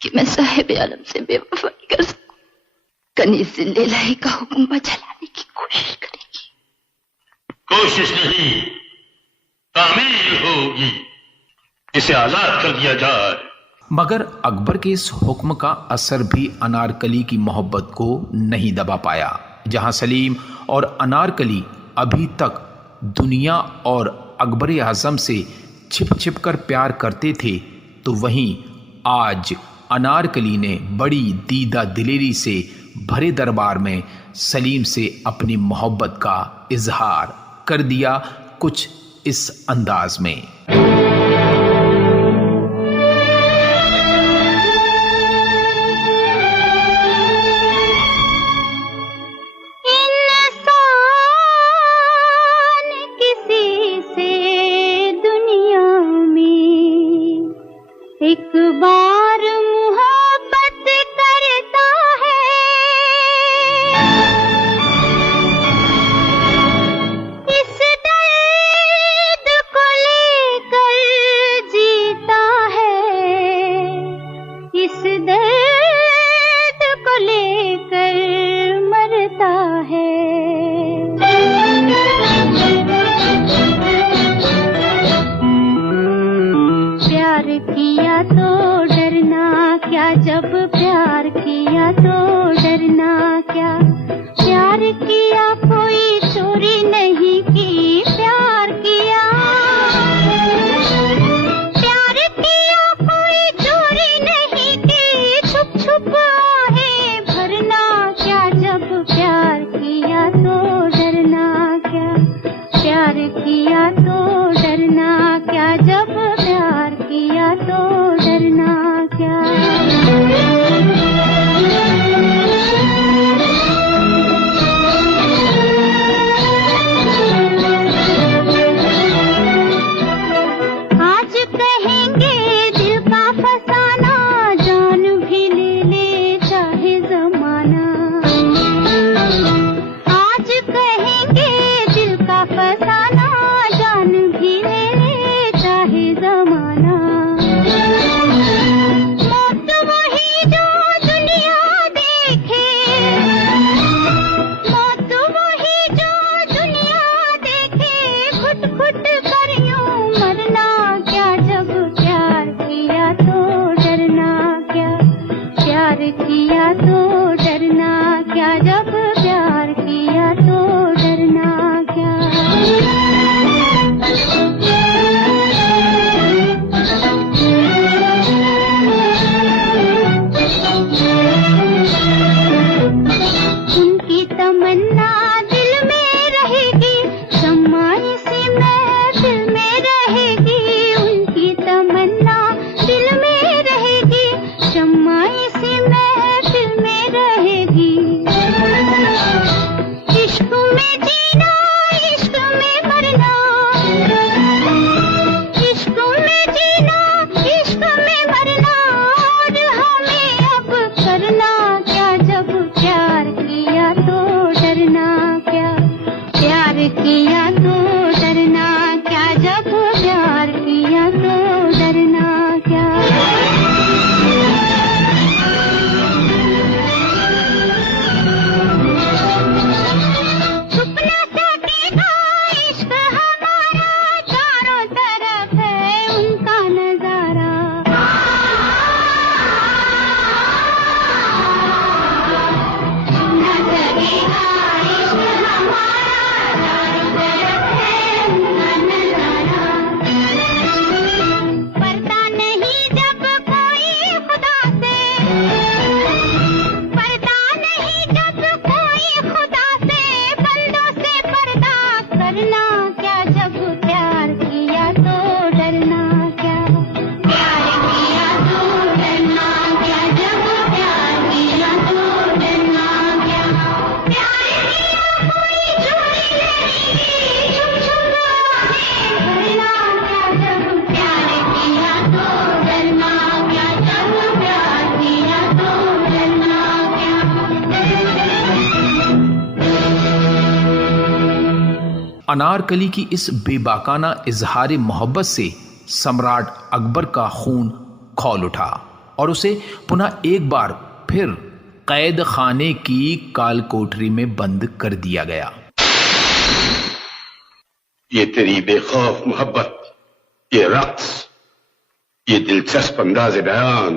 कि मैं साहिब आलम से बेवफाई कर सकूं। कनीज जिल्ले इलाही का हुक्म बजा लाने की कोशिश करेगी। कोशिश नहीं, तामील होगी। इसे आजाद कर दिया जाए। मगर अकबर के इस हुक्म का असर भी अनारकली की मोहब्बत को नहीं दबा पाया। जहां सलीम और अनारकली अभी तक दुनिया और अकबर आज़म से छिप छिप कर प्यार करते थे, तो वहीं आज अनारकली ने बड़ी दीदा दिलेरी से भरे दरबार में सलीम से अपनी मोहब्बत का इजहार कर दिया, कुछ इस अंदाज में। एक बार मोहब्बत करता है, इस दर्द को लेकर अनारकली की इस बेबाकाना इजहार मोहब्बत से सम्राट अकबर का खून खौल उठा और उसे पुनः एक बार फिर कैद खाने की काल कोठरी में बंद कर दिया गया। ये तेरी बेखौफ मोहब्बत, ये रक्स, ये दिलचस्प अंदाज़े बयान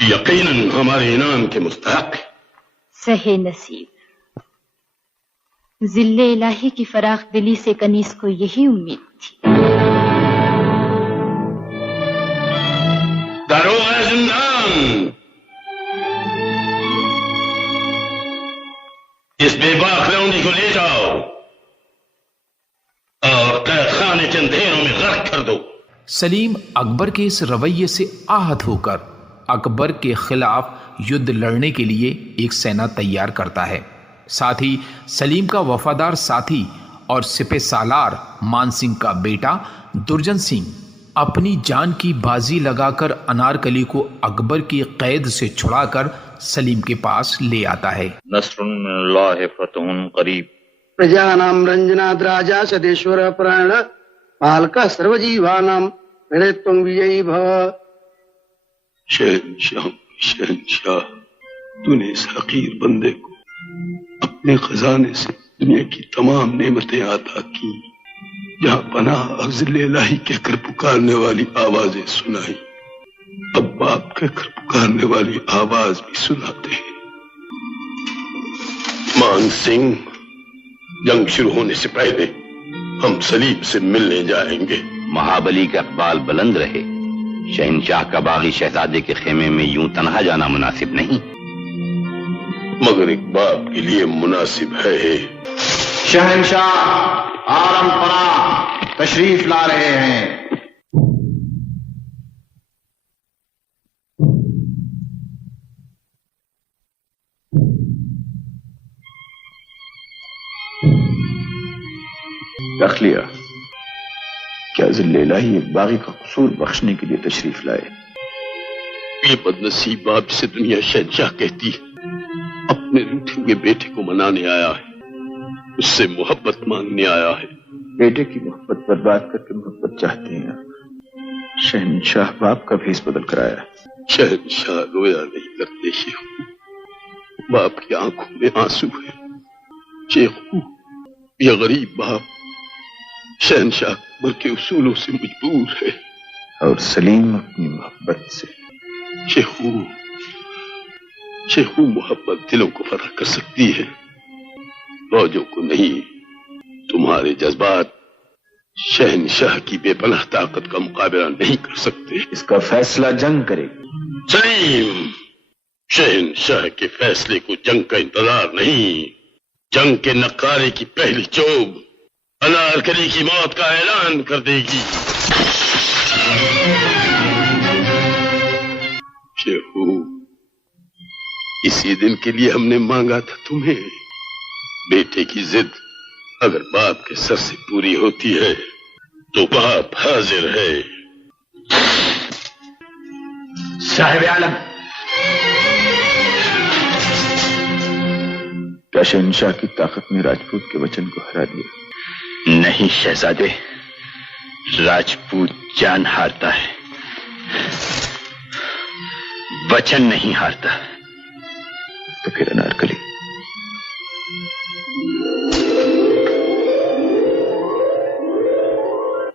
यकीनन हमारे इनाम के मुस्तहक है। सहे नसीब, जिल्ले इलाही की फराख दिली से कनीस को यही उम्मीद थी। दारोगा जिंदान, इस बेबाक लौंडी को ले जाओ और कैद खाने के अंधेरों में गर्क कर दो। सलीम अकबर के इस रवैये से आहत होकर अकबर के खिलाफ युद्ध लड़ने के लिए एक सेना तैयार करता है। साथ ही सलीम का वफादार साथी और सिपह सालार मान सिंह का बेटा दुर्जन सिंह अपनी जान की बाजी लगाकर अनारकली को अकबर की कैद से छुड़ाकर सलीम के पास ले आता है। नस्रुन मिनल्लाहि फतहुन करीब। प्रजानाम रंजनाद राजा सदेश्वर प्राण पालका सर्वजीवानाम हृदयत्वं विजयी भव। शहंशाह, शहंशाह, तूने इस हकीर बंदे को अपने खजाने से दुनिया की तमाम नेमतें अता की। जहां पनाह अज़िल इलाही कहकर पुकारने वाली आवाजें सुनाई, अब बाप कहकर पुकारने वाली आवाज भी सुनाते हैं। मान सिंह, जंग शुरू होने से पहले हम सलीम से मिलने जाएंगे। महाबली का इकबाल बुलंद रहे। शहंशाह का बागी शहजादे के खेमे में यूं तन्हा जाना मुनासिब नहीं। मगर एक बाप के लिए मुनासिब है। शहंशाह आरम पना तशरीफ ला रहे हैं। रख लिया। क्या ज़िल्ले इलाही एक बागी का कसूर बख्शने के लिए तशरीफ लाए? ये बदनसीब बाप से दुनिया शहंशाह कहती है। अपने रूठे हुए बेटे को मनाने आया है, उससे मोहब्बत मांगने आया है। बेटे की मोहब्बत बर्बाद करके मोहब्बत चाहते हैं। शहंशाह बाप का भेस बदल कर आया। शहंशाह रोया नहीं करते शेखू, बाप की आंखों में आंसू है। शेखू, यह गरीब बाप शहंशाह अकबर के उसूलों से मजबूर है और सलीम अपनी मोहब्बत से। शेखू, शेखू, मोहब्बत दिलों को फतह कर सकती है, फौजों को नहीं। तुम्हारे जज्बात शहंशाह की बेपनाह ताकत का मुकाबला नहीं कर सकते। इसका फैसला जंग करेगी। सलीम, शहंशाह के फैसले को जंग का इंतजार नहीं, जंग के नक्कारे की पहली चोब अनारकली की मौत का ऐलान कर देगी। शेखू, इसी दिन के लिए हमने मांगा था तुम्हें। बेटे की जिद अगर बाप के सर से पूरी होती है तो बाप हाजिर है। साहिब आलम, क्या शहंशाह की ताकत ने राजपूत के वचन को हरा दिया? नहीं शहजादे, राजपूत जान हारता है, वचन नहीं हारता। तो फिर अनारकली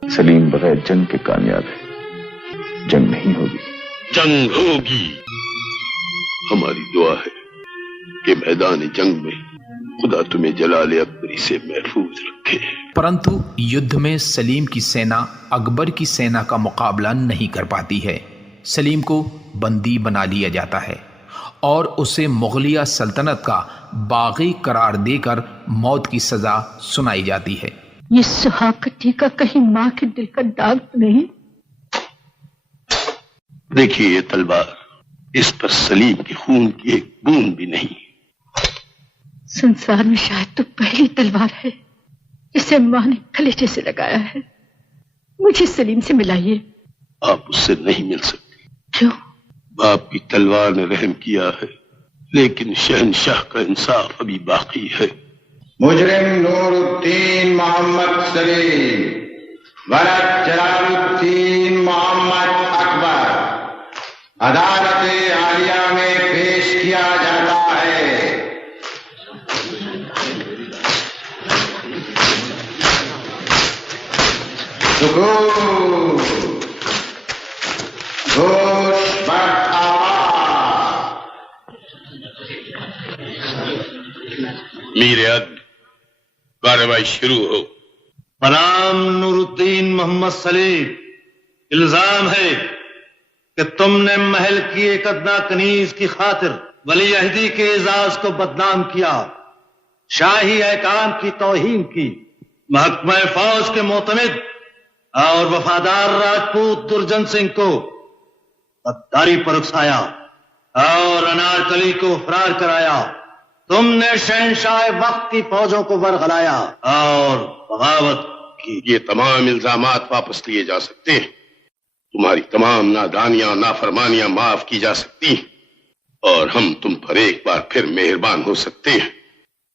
सलीम बगैर जंग के कामयाब है। जंग नहीं होगी। जंग होगी। हमारी दुआ है कि मैदान जंग में खुदा तुम्हें जलाले अकबरी से महफूज रखे। परंतु युद्ध में सलीम की सेना अकबर की सेना का मुकाबला नहीं कर पाती है। सलीम को बंदी बना लिया जाता है और उसे मुगलिया सल्तनत का बागी करार देकर मौत की सजा सुनाई जाती है। ये सुहाग का टीका कहीं माँ के दिल का दाग तो नहीं? देखिए ये तलवार, इस पर सलीम के खून की एक बूंद भी नहीं। संसार में शायद तो पहली तलवार है जिसे माँ ने कलेजे से लगाया है। मुझे सलीम से मिलाइए। आप उससे नहीं मिल सकते। क्यों? बाप की तलवार ने रहम किया है, लेकिन शहंशाह का इंसाफ अभी बाकी है। मुजरिम नूरुद्दीन मोहम्मद सलीम, वरद जलालुद्दीन मोहम्मद अकबर अदालत आलिया में पेश किया जाता है। सुकून, घोष बट आवाज। मीर अद, कार्रवाई शुरू हो। फराम नूरुद्दीन मोहम्मद सलीम, इल्जाम है कि तुमने महल की एक अदना कनीज की खातिर वली अहदी के एजाज को बदनाम किया, शाही अहकाम की तौहीन की, महकमा फौज के मोतमिद और वफादार राजपूत दुर्जन सिंह को गद्दारी पर उकसाया और अनारकली को फरार कराया। तुमने शहंशाह वक्त की फौजों को वरगलाया और बगावत की। ये तमाम इल्जामात वापस लिए जा सकते हैं। तुम्हारी तमाम नादानियां, नाफरमानियां माफ की जा सकती हैं और हम तुम पर एक बार फिर मेहरबान हो सकते हैं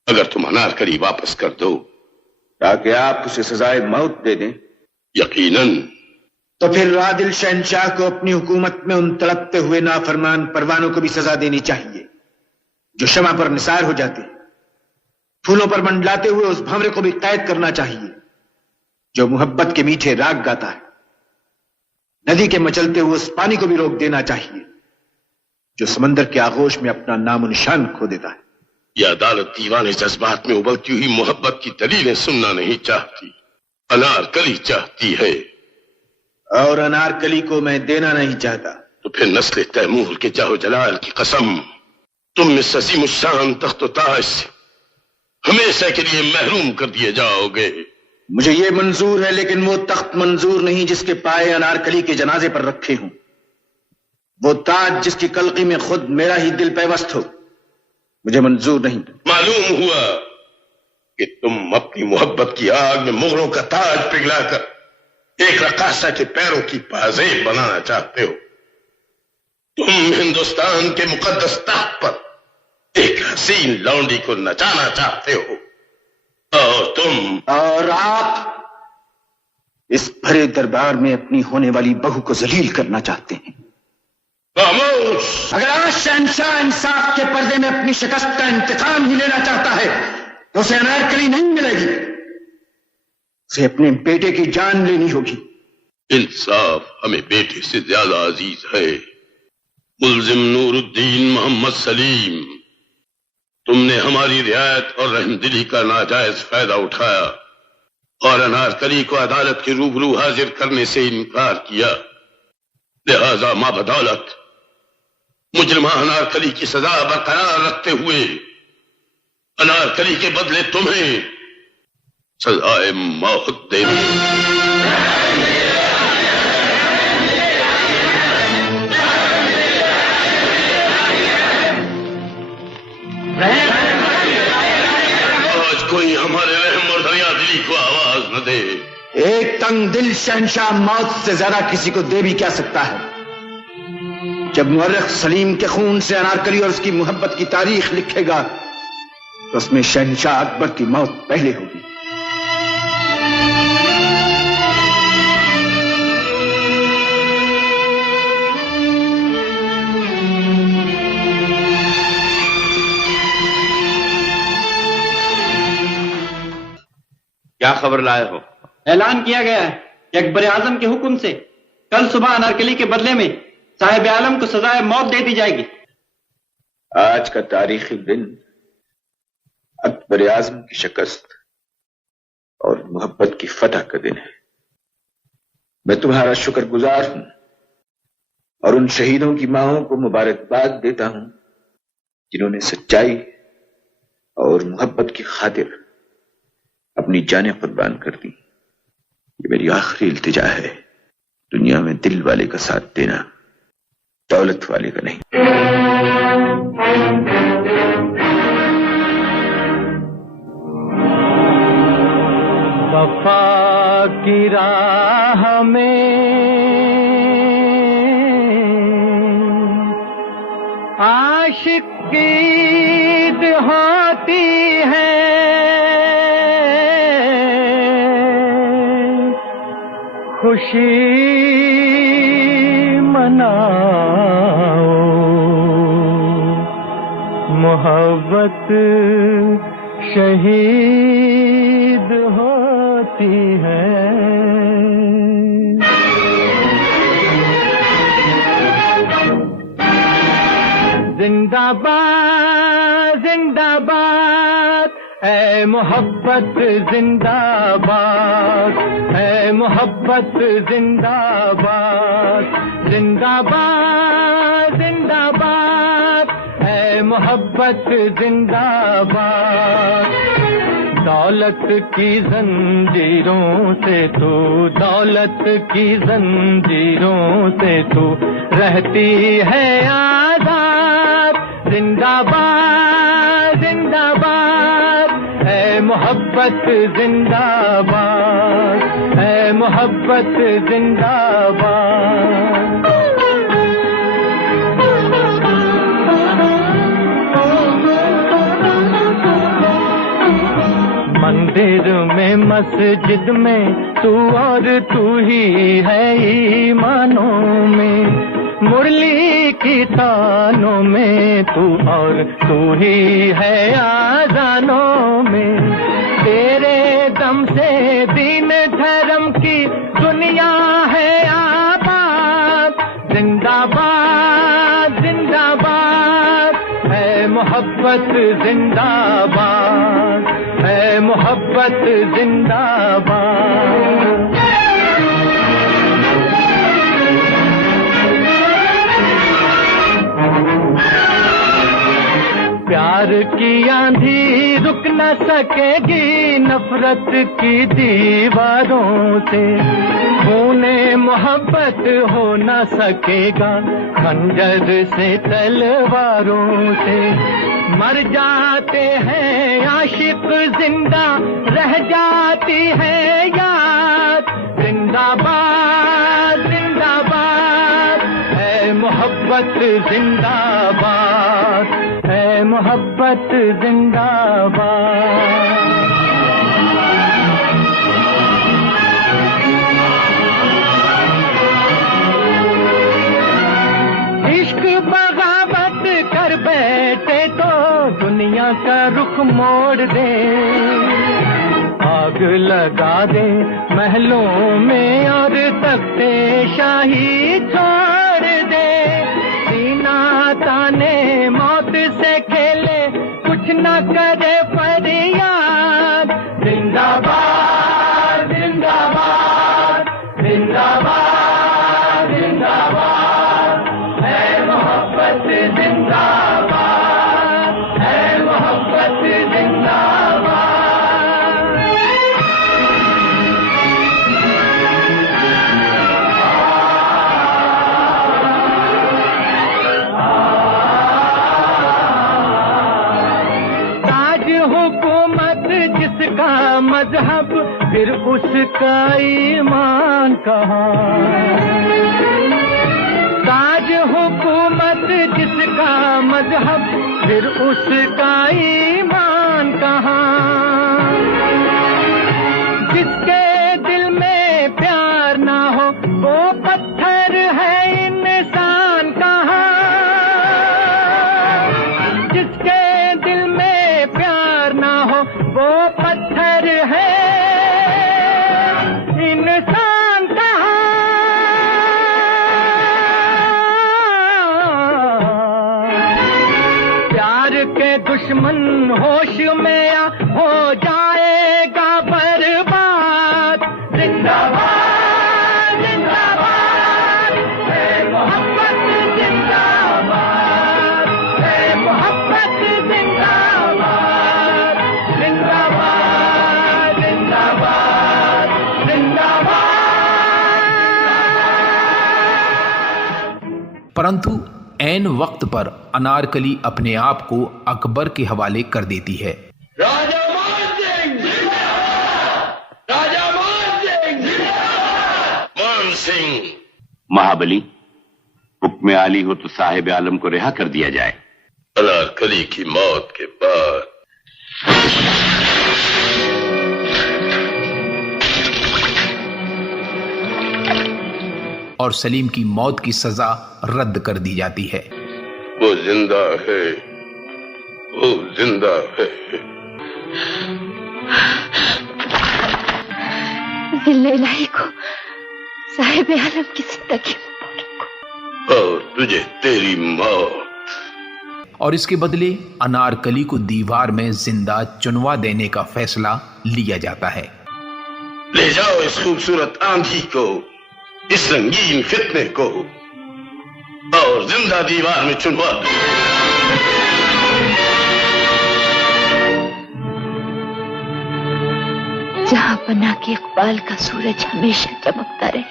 अगर तुम अनारकली वापस कर दो, ताकि आप उसे सजाए मौत दे दें। यकीनन। तो फिर आदिल शहंशाह को अपनी हुकूमत में उन तड़पते हुए नाफरमान परवानों को भी सजा देनी चाहिए जो शमा पर निसार हो जाते, फूलों पर मंडलाते हुए उस भंवरे को भी कैद करना चाहिए जो मोहब्बत के मीठे राग गाता है। नदी के मचलते हुए उस पानी को भी रोक देना चाहिए जो समंदर के आगोश में अपना नामो निशान खो देता है। यह अदालत दीवाने जज्बात में उबलती हुई मोहब्बत की दलीलें सुनना नहीं चाहती, अनारकली चाहती है। और अनारकली को मैं देना नहीं चाहता। तो फिर नस्ल तैमूर के जाहो जलाल की कसम, तुम इस अजीम शान तख्त ताज से हमेशा के लिए महरूम कर दिए जाओगे। मुझे यह मंजूर है, लेकिन वो तख्त मंजूर नहीं जिसके पाए अनारकली के जनाजे पर रखे हूं, वो ताज जिसकी कलकी में खुद मेरा ही दिल पैवस्त हो, मुझे मंजूर नहीं। मालूम हुआ कि तुम अपनी मोहब्बत की आग में मुगलों का ताज पिघलाकर एक रकासा के पैरों की पाजेब बनाना चाहते हो। तुम हिंदुस्तान के मुकद्दस तख्त पर एक हसीन लौंडी को नचाना चाहते हो और आप इस भरे दरबार में अपनी होने वाली बहू को जलील करना चाहते हैं। खामोश! अगर आज शहंशाह इंसाफ के पर्दे में अपनी शिकस्त का इंतकाम ही लेना चाहता है तो उसे अनारकली नहीं मिलेगी, उसे अपने बेटे की जान लेनी होगी। इंसाफ हमें बेटे से ज्यादा अजीज है। मुल्जिम नूरुद्दीन मोहम्मद सलीम, तुमने हमारी रियायत और रहमदिली का नाजायज फायदा उठाया और अनारकली को अदालत के रूबरू हाजिर करने से इनकार किया। लिहाजा माबदौलत मुजरिमा अनारकली की सजा बरकरार रखते हुए अनारकली के बदले तुम्हें सजाए मौत देनी। आज कोई हमारे रहम और दरिया दिली को आवाज न दे। एक तंग दिल शहंशाह मौत से ज्यादा किसी को दे भी क्या सकता है। जब मुअर्रिख सलीम के खून से अनारकली और उसकी मोहब्बत की तारीख लिखेगा तो उसमें शहंशाह अकबर की मौत पहले होगी। क्या खबर लाए हो? ऐलान किया गया है कि अकबर आजम के हुक्म से कल सुबह अनारकली के बदले में साहिब आलम को सजाए मौत दे दी जाएगी। आज का तारीखी दिन अकबर आजम की शिकस्त और मोहब्बत की फतह का दिन है। मैं तुम्हारा शुक्रगुजार हूं और उन शहीदों की मांओं को मुबारकबाद देता हूं जिन्होंने सच्चाई और मोहब्बत की खातिर अपनी जानें कुर्बान कर दी। ये मेरी आखिरी इल्तिजा है। दुनिया में दिल वाले का साथ देना, दौलत वाले का नहीं। वफा की राह में आशिक की ईद होती है, खुशी मनाओ, मोहब्बत शहीद होती है। जिंदाबाद जिंदाबाद ऐ मोहब्बत जिंदाबाद, ऐ मोहब्बत जिंदाबाद, जिंदाबाद जिंदाबाद ऐ मोहब्बत जिंदाबाद। दौलत की जंजीरों से तू, दौलत की जंजीरों से तू रहती है आजाद। जिंदाबाद जिंदाबाद ऐ मोहब्बत जिंदाबाद, ऐ मोहब्बत जिंदाबाद। मंदिर में मस्जिद में तू और तू ही है ईमानों में, मुरली की तानों में तू और तू ही है आजानों में। तेरे दम से दीन धर्म की दुनिया है आबाद। जिंदाबाद जिंदाबाद है मोहब्बत जिंदाबाद, है मोहब्बत जिंदाबाद। प्यार की आंधी रुक न सकेगी नफरत की दीवारों से, खूने मोहब्बत हो न सकेगा खंजर से तलवारों से। मर जाते हैं आशिक जिंदा रह जाती है याद। जिंदाबाद जिंदाबाद है मोहब्बत जिंदाबाद, है मोहब्बत जिंदाबाद। इश्क बगावत कर बैठे तो दुनिया का रुख मोड़ दे, आग लगा दे महलों में और तख्ते शाही छोड़ दे। सीना ताने मौत से खेले कुछ न करे फरियाद। जिंदाबाद जिंदाबाद जिंदाबाद जिंदाबाद है मोहब्बत जिंदाबाद, है मोहब्बत जिंदाबाद। जिसका मजहब फिर उसका ईमान कहाँ। ताज हुकूमत जिसका मजहब फिर उसका ईमान कहाँ। जिसके दिल में प्यार ना हो वो पत्थर है इंसान कहाँ। जिसके दिल में प्यार ना हो वो पत्थर है इंसान कहाँ। प्यार के दुश्मन होश में हो जाएगा बर्बाद। जिंदाबाद जिंदाबाद है मोहब्बत जिंदाबाद, है मोहब्बत जिंदाबाद। जिंदाबाद जिंदाबाद जिंदाबाद। परंतु ऐन वक्त पर अनारकली अपने आप को अकबर के हवाले कर देती है। राजा मान सिंह जिंदाबाद, राजा मान सिंह जिंदाबाद। मान सिंह महाबली, हुक्म आली हो तो साहिब आलम को रिहा कर दिया जाए। अनारकली की मौत के बाद और सलीम की मौत की सजा रद्द कर दी जाती है। वो जिंदा है, वो जिंदा है। जिल्ले इलाही को साहिब आलम की जिंदगी और तुझे तेरी मौत। और इसके बदले अनारकली को दीवार में जिंदा चुनवा देने का फैसला लिया जाता है। ले जाओ इस खूबसूरत आंधी को, इस रंगीन फितने को, और जिंदा दीवार में चुनवा दो। जहां पना के इकबाल का सूरज हमेशा चमकता रहे,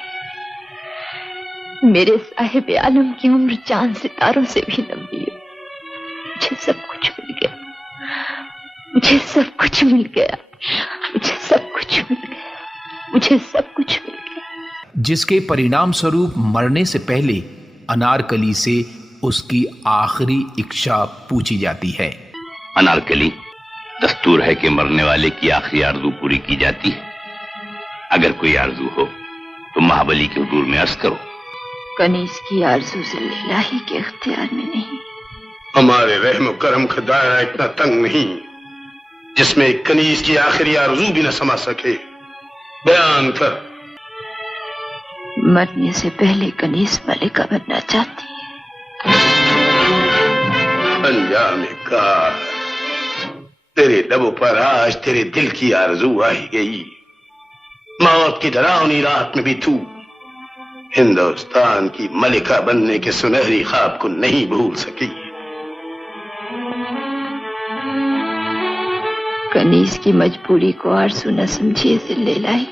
मेरे साहिब आलम की उम्र चांद सितारों से भी लंबी है। मुझे सब कुछ मिल गया, मुझे सब कुछ मिल गया, मुझे सब कुछ मिल गया, मुझे सब कुछ मिल गया। जिसके परिणाम स्वरूप मरने से पहले अनारकली से उसकी आखिरी इच्छा पूछी जाती है। अनारकली, दस्तूर है कि मरने वाले की आखिरी आरज़ू पूरी की जाती है। अगर कोई आरज़ू हो तो महाबली के हुजूर में अर्ज करो। कनीज की आरज़ू इलाही के इख्तियार में नहीं। हमारे रहम करम का दायरा इतना तंग नहीं जिसमें कनीज की आखिरी आरज़ू भी न समा सके। बयान कर। मरने से पहले कनीज मलिका बनना चाहती है। अंजाम का तेरे लबों पर आज तेरे दिल की आरज़ू आई गई। मौत की डरावनी रात में भी तू हिंदुस्तान की मलिका बनने के सुनहरी ख्वाब को नहीं भूल सकी। कनीज की मजबूरी को आरज़ू न समझिए जिल्ले इलाही।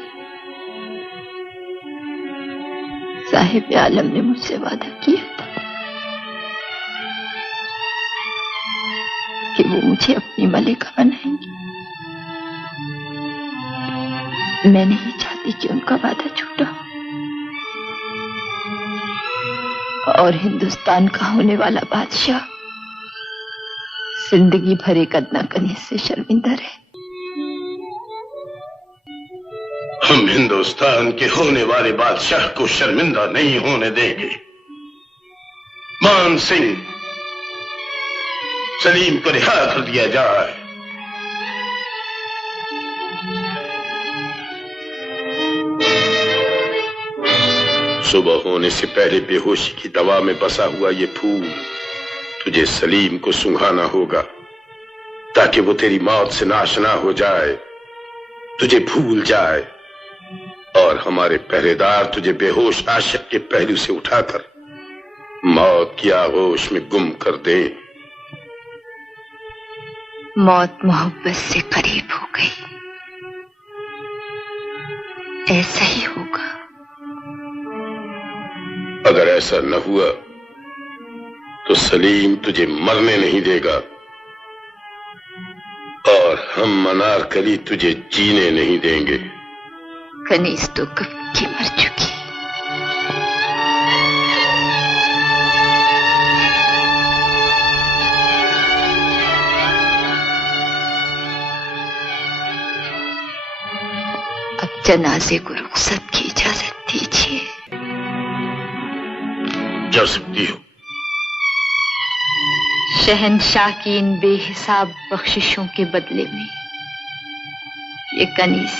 साहिब आलम ने मुझसे वादा किया था कि वो मुझे अपनी मलिका बनाएंगे। मैं नहीं चाहती कि उनका वादा छूटा और हिंदुस्तान का होने वाला बादशाह जिंदगी भर एक अदना कनीज से शर्मिंदा रहे। हम हिंदुस्तान के होने वाले बादशाह को शर्मिंदा नहीं होने देंगे। मान सिंह, सलीम को रिहा कर दिया जाए। सुबह होने से पहले बेहोशी की दवा में बसा हुआ ये फूल तुझे सलीम को सुंघाना होगा ताकि वो तेरी मौत से नाशना हो जाए, तुझे भूल जाए और हमारे पहरेदार तुझे बेहोश आशिक के पहलू से उठाकर मौत की आगोश में गुम कर दे। मौत मोहब्बत से करीब हो गई, ऐसा ही होगा। अगर ऐसा न हुआ तो सलीम तुझे मरने नहीं देगा और हम अनारकली तुझे जीने नहीं देंगे। कनीज तो कब की मर चुकी। अब जनाजे को रुखसत की इजाजत दीजिए। जा सकती हो। शहंशाह की इन बेहिसाब बख्शिशों के बदले में ये कनीज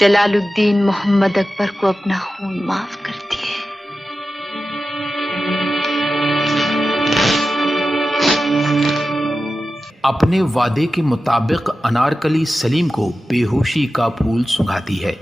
जलालुद्दीन मोहम्मद अकबर को अपना खून माफ करती है। अपने वादे के मुताबिक अनारकली सलीम को बेहोशी का फूल सुंघाती है।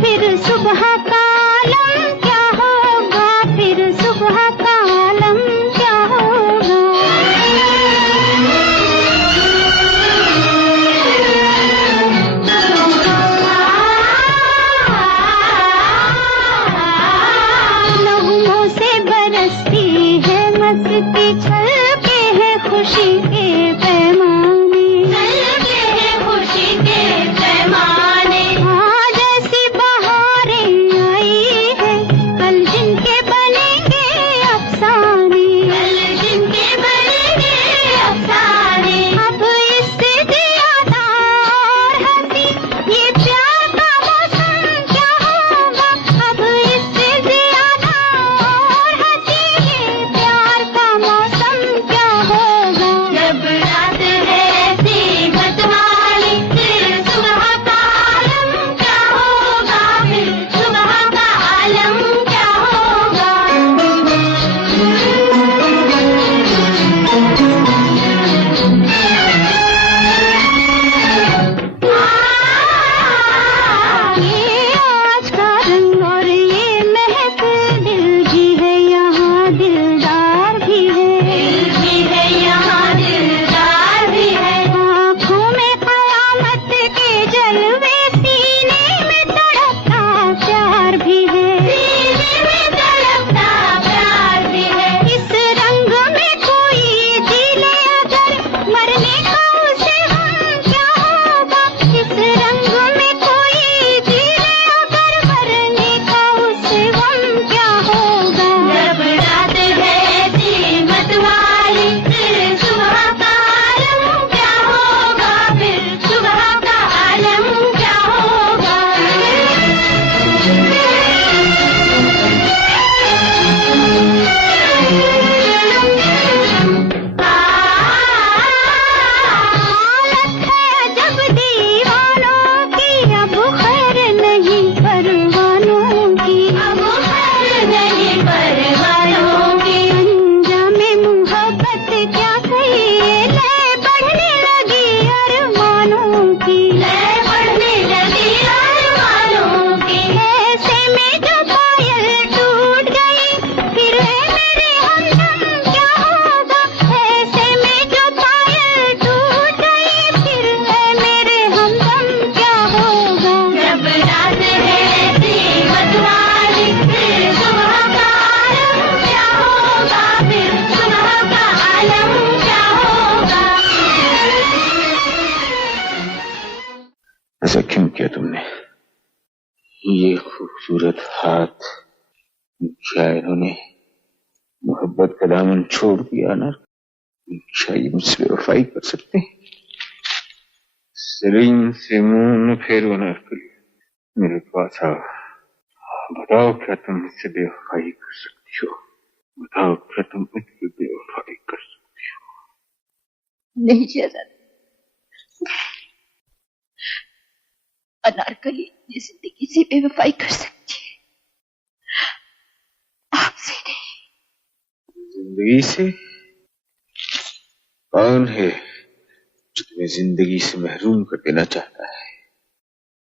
फिर सुबह का ये खूबसूरत हाथ, क्या इन्होंने मोहब्बत का दामन छोड़ दिया ना? क्या ये मुझसे बेवफाई कर सकते हैं? सलीम से मुंह न फेरो अनारकली, मेरे पास आओ। बताओ क्या तुम मुझसे बेवफाई कर सकती हो? बताओ क्या तुम मुझसे बेवफाई कर सकती हो? नहीं शहजाद, अनारकली अपनी जिंदगी से बेवफाई कर सकती है, आपसे नहीं। जिंदगी से? कौन है जो तुम्हें जिंदगी से महरूम कर देना चाहता है?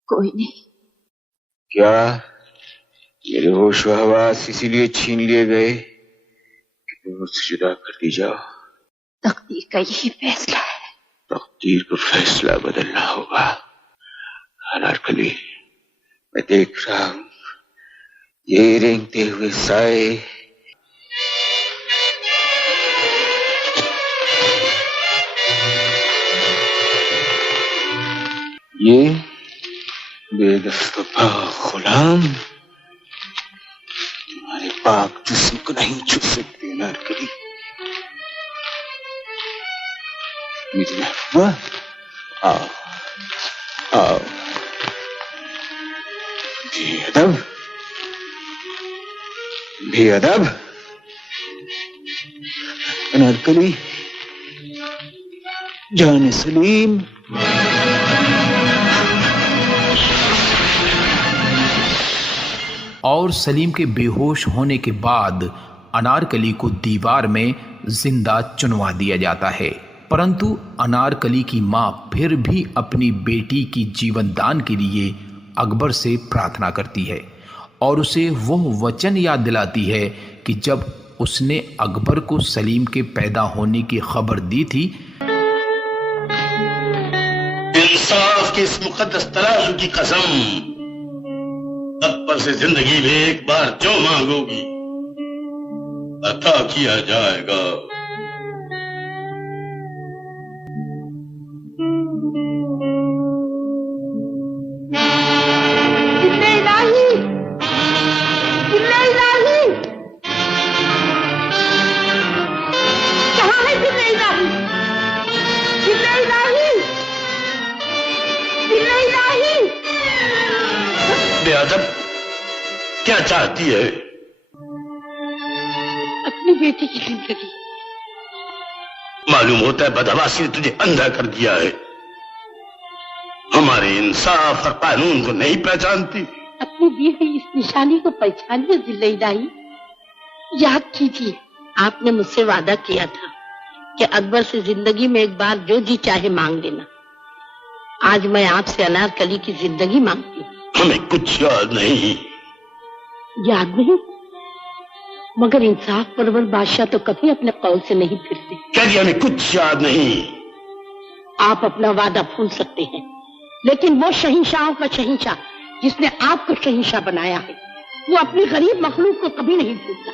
कोई नहीं। क्या मेरे होश व हवास इसीलिए छीन लिए गए कि तुम मुझसे जुदा कर दी जाओ? तकदीर का यही फैसला है। तकदीर का फैसला बदलना होगा अनारकली। मैं देख रहा हूं ये रेंगते हुए साए, ये बेदस्तपा गुलाम तुम्हारे पाक जिस्म को नहीं छू सकते अनारकली। इतना हुआ? आओ आओ। बेअदब, बेअदब अनारकली, जान सलीम। और सलीम के बेहोश होने के बाद अनारकली को दीवार में जिंदा चुनवा दिया जाता है। परंतु अनारकली की मां फिर भी अपनी बेटी की जीवन दान के लिए अकबर से प्रार्थना करती है और उसे वो वचन याद दिलाती है कि जब उसने अकबर को सलीम के पैदा होने की खबर दी थी, इंसाफ की इस मुकद्दस तराजू की कसम, अकबर से जिंदगी में एक बार जो मांगोगी अता किया जाएगा। बेअदब, क्या चाहती है? अपनी बेटी की जिंदगी। मालूम होता है बदहवासी ने तुझे अंधा कर दिया है। हमारे इंसाफ और कानून को नहीं पहचानती। अपनी दी हुई इस निशानी को पहचानिए जिले इलाही। याद कीजिए, आपने मुझसे वादा किया था कि अकबर से जिंदगी में एक बार जो जी चाहे मांग लेना। आज मैं आपसे अनारकली की जिंदगी मांगती हूँ। हमें कुछ याद नहीं। याद नहीं? मगर इंसाफ परवर बादशाह तो कभी अपने कौल से नहीं फिरते। क्या हमें कुछ याद नहीं? आप अपना वादा भूल सकते हैं, लेकिन वो शहंशाहों का शहंशाह जिसने आपको शहंशाह बनाया है, वो अपनी गरीब मखलूक को कभी नहीं भूलता।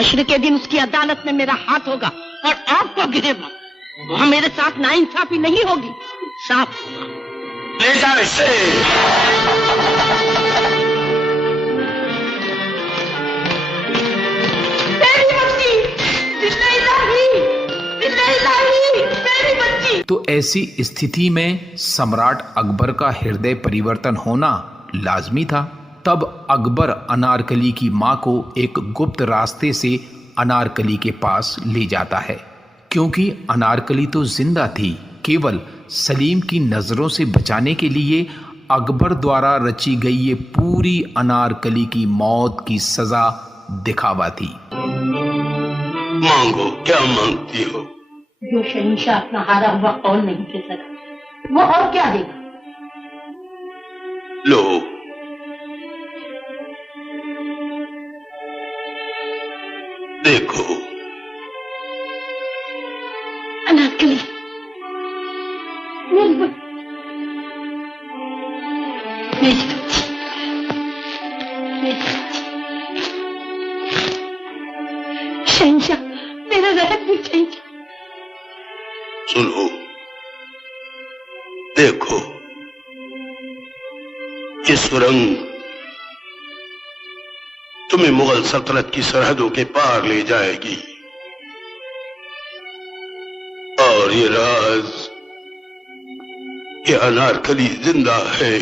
हश्र के दिन उसकी अदालत में मेरा हाथ होगा और आपको गिरेगा। वहां मेरे साथ नाइंसाफी नहीं होगी, साफ होगा। ले जा इसे। तो ऐसी स्थिति में सम्राट अकबर का हृदय परिवर्तन होना लाजमी था। तब अकबर अनारकली की मां को एक गुप्त रास्ते से अनारकली के पास ले जाता है, क्योंकि अनारकली तो जिंदा थी। केवल सलीम की नजरों से बचाने के लिए अकबर द्वारा रची गई ये पूरी अनारकली की मौत की सजा दिखावा थी। मांगो, क्या मांगती हो? जो शहंशाह अपना हारा हुआ कौल नहीं दे सका, वो और क्या देगा? लो, देखो। अनारकली, मेरी बच्ची, मेरी बच्ची, मेरी बच्ची। शहंशाह, मेरा रहत भी शहंशाह। सुनो, देखो, ये सुरंग तुम्हें मुगल सल्तनत की सरहदों के पार ले जाएगी। और ये राज, ये अनारकली जिंदा है,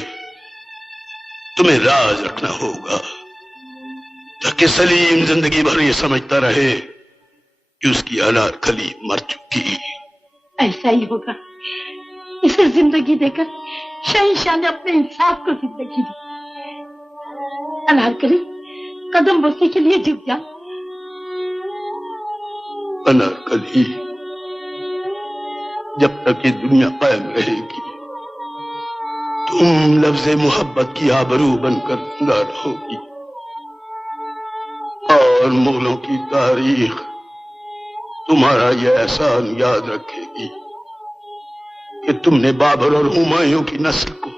तुम्हें राज रखना होगा ताकि सलीम जिंदगी भर ये समझता रहे कि उसकी अनारकली मर चुकी। ऐसा ही होगा। इसे जिंदगी देकर शहंशाह ने अपने इंसाफ को जिंदगी दी। अनारकली, कदम बोलने के लिए झुक जा। अनारकली, जब तक ये दुनिया कायम रहेगी तुम लफ्ज़े मोहब्बत की आबरू बनकर जिंदा रहोगी और मुगलों की तारीख तुम्हारा यह एहसान याद रखेगी कि तुमने बाबर और हुमायूं की नस्ल को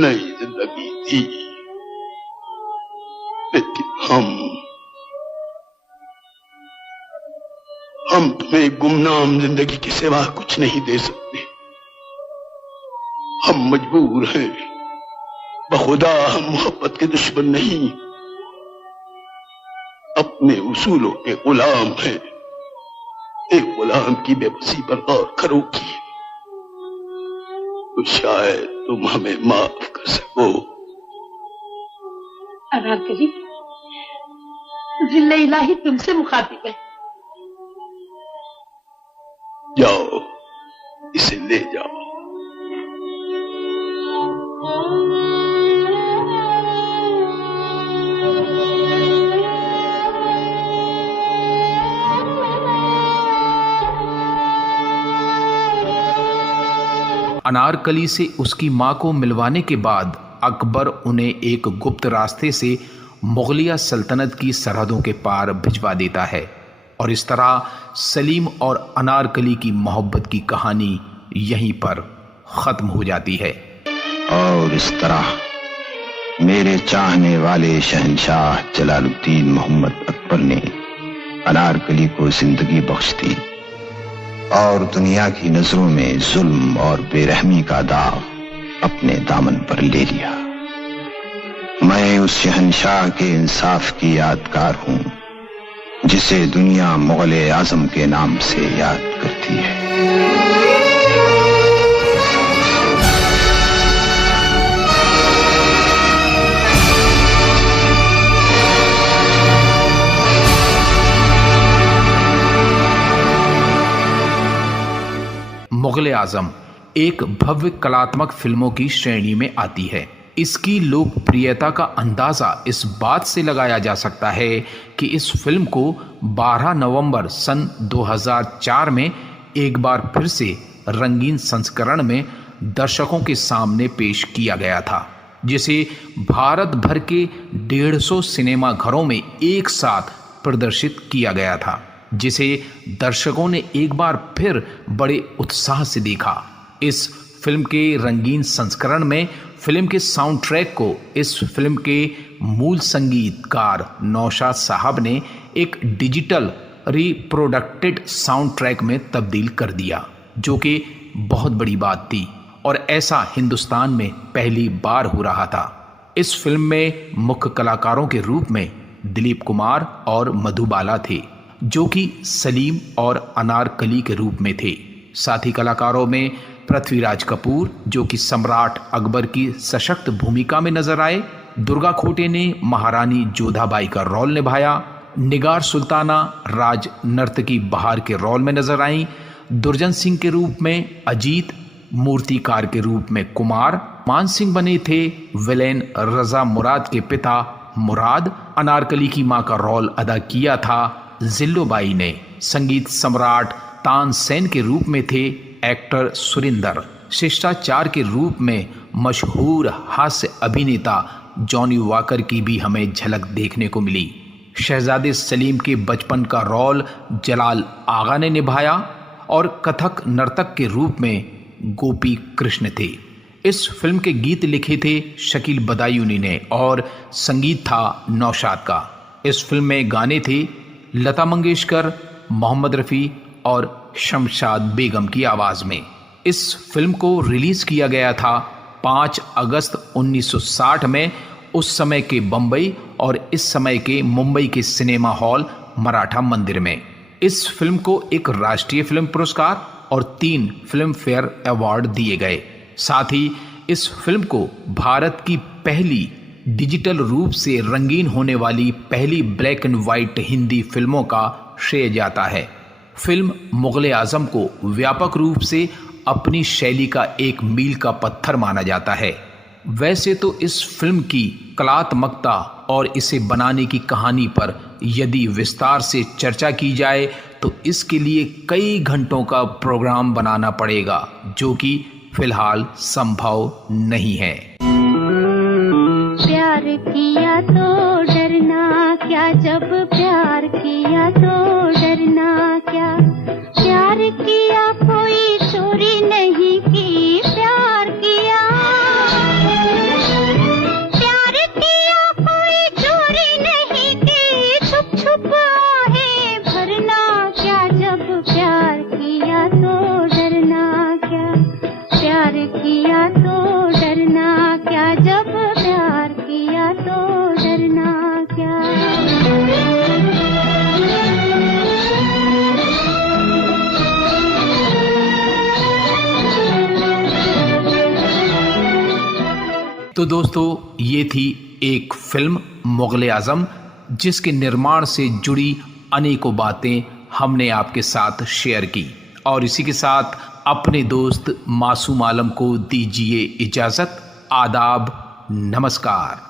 नई जिंदगी दी। लेकिन हम तुम्हें गुमनाम जिंदगी के सिवा कुछ नहीं दे सकते। हम मजबूर हैं। बखुदा हम मोहब्बत के दुश्मन नहीं, अपने उसूलों के गुलाम हैं। एक गुलाम की बेबसी पर गौर करोगी तो शायद तुम हमें माफ कर सको। अनारकली, जिल्ले इलाही तुमसे मुखातिब है। जाओ, इसे ले जाओ। अनारकली से उसकी मां को मिलवाने के बाद अकबर उन्हें एक गुप्त रास्ते से मुगलिया सल्तनत की सरहदों के पार भिजवा देता है और इस तरह सलीम और अनारकली की मोहब्बत की कहानी यहीं पर खत्म हो जाती है। और इस तरह मेरे चाहने वाले शहंशाह जलालुद्दीन मोहम्मद अकबर ने अनारकली को जिंदगी बख्श दी और दुनिया की नजरों में जुल्म और बेरहमी का दाग अपने दामन पर ले लिया। मैं उस शहंशाह के इंसाफ की यादगार हूं जिसे दुनिया मुगल आजम के नाम से याद करती है। मुगल आजम एक भव्य कलात्मक फिल्मों की श्रेणी में आती है। इसकी लोकप्रियता का अंदाजा इस बात से लगाया जा सकता है कि इस फिल्म को 12 नवंबर सन 2004 में एक बार फिर से रंगीन संस्करण में दर्शकों के सामने पेश किया गया था, जिसे भारत भर के 150 सिनेमा घरों में एक साथ प्रदर्शित किया गया था, जिसे दर्शकों ने एक बार फिर बड़े उत्साह से देखा। इस फिल्म के रंगीन संस्करण में फिल्म के साउंड ट्रैक को इस फिल्म के मूल संगीतकार नौशाद साहब ने एक डिजिटल रिप्रोडक्टेड साउंड ट्रैक में तब्दील कर दिया, जो कि बहुत बड़ी बात थी और ऐसा हिंदुस्तान में पहली बार हो रहा था। इस फिल्म में मुख्य कलाकारों के रूप में दिलीप कुमार और मधुबाला थे, जो कि सलीम और अनारकली के रूप में थे। साथी कलाकारों में पृथ्वीराज कपूर, जो कि सम्राट अकबर की सशक्त भूमिका में नजर आए, दुर्गा खोटे ने महारानी जोधाबाई का रोल निभाया, निगार सुल्ताना राज नर्तकी बहार के रोल में नजर आई, दुर्जन सिंह के रूप में अजीत, मूर्तिकार के रूप में कुमार, मान सिंह बने थे विलेन रजा मुराद के पिता मुराद, अनारकली की मां का रोल अदा किया था जिल्लोबाई ने, संगीत सम्राट तानसेन के रूप में थे एक्टर सुरिंदर, शिष्टाचार के रूप में मशहूर हास्य अभिनेता जॉनी वॉकर की भी हमें झलक देखने को मिली। शहजादे सलीम के बचपन का रोल जलाल आगा ने निभाया और कथक नर्तक के रूप में गोपी कृष्ण थे। इस फिल्म के गीत लिखे थे शकील बदायूनी ने और संगीत था नौशाद का। इस फिल्म में गाने थे लता मंगेशकर, मोहम्मद रफ़ी और शमशाद बेगम की आवाज़ में। इस फिल्म को रिलीज़ किया गया था 5 अगस्त 1960 में उस समय के बम्बई और इस समय के मुंबई के सिनेमा हॉल मराठा मंदिर में। इस फिल्म को एक राष्ट्रीय फिल्म पुरस्कार और 3 फिल्म फेयर अवार्ड दिए गए। साथ ही इस फिल्म को भारत की पहली डिजिटल रूप से रंगीन होने वाली पहली ब्लैक एंड व्हाइट हिंदी फिल्मों का श्रेय जाता है। फिल्म मुगल आजम को व्यापक रूप से अपनी शैली का एक मील का पत्थर माना जाता है। वैसे तो इस फिल्म की कलात्मकता और इसे बनाने की कहानी पर यदि विस्तार से चर्चा की जाए तो इसके लिए कई घंटों का प्रोग्राम बनाना पड़ेगा, जो कि फिलहाल संभव नहीं है। प्यार किया तो डरना क्या, जब प्यार किया तो डरना क्या। प्यार किया कोई चोरी नहीं की, प्यार किया कोई चोरी नहीं की। छुप छुप आहे भरना क्या, जब प्यार किया तो डरना क्या। प्यार किया तो डरना क्या, जब प्यार किया तो डरना क्या। तो दोस्तों, ये थी एक फिल्म मुगल आजम, जिसके निर्माण से जुड़ी अनेकों बातें हमने आपके साथ शेयर की। और इसी के साथ अपने दोस्त मासूम आलम को दीजिए इजाज़त। आदाब, नमस्कार।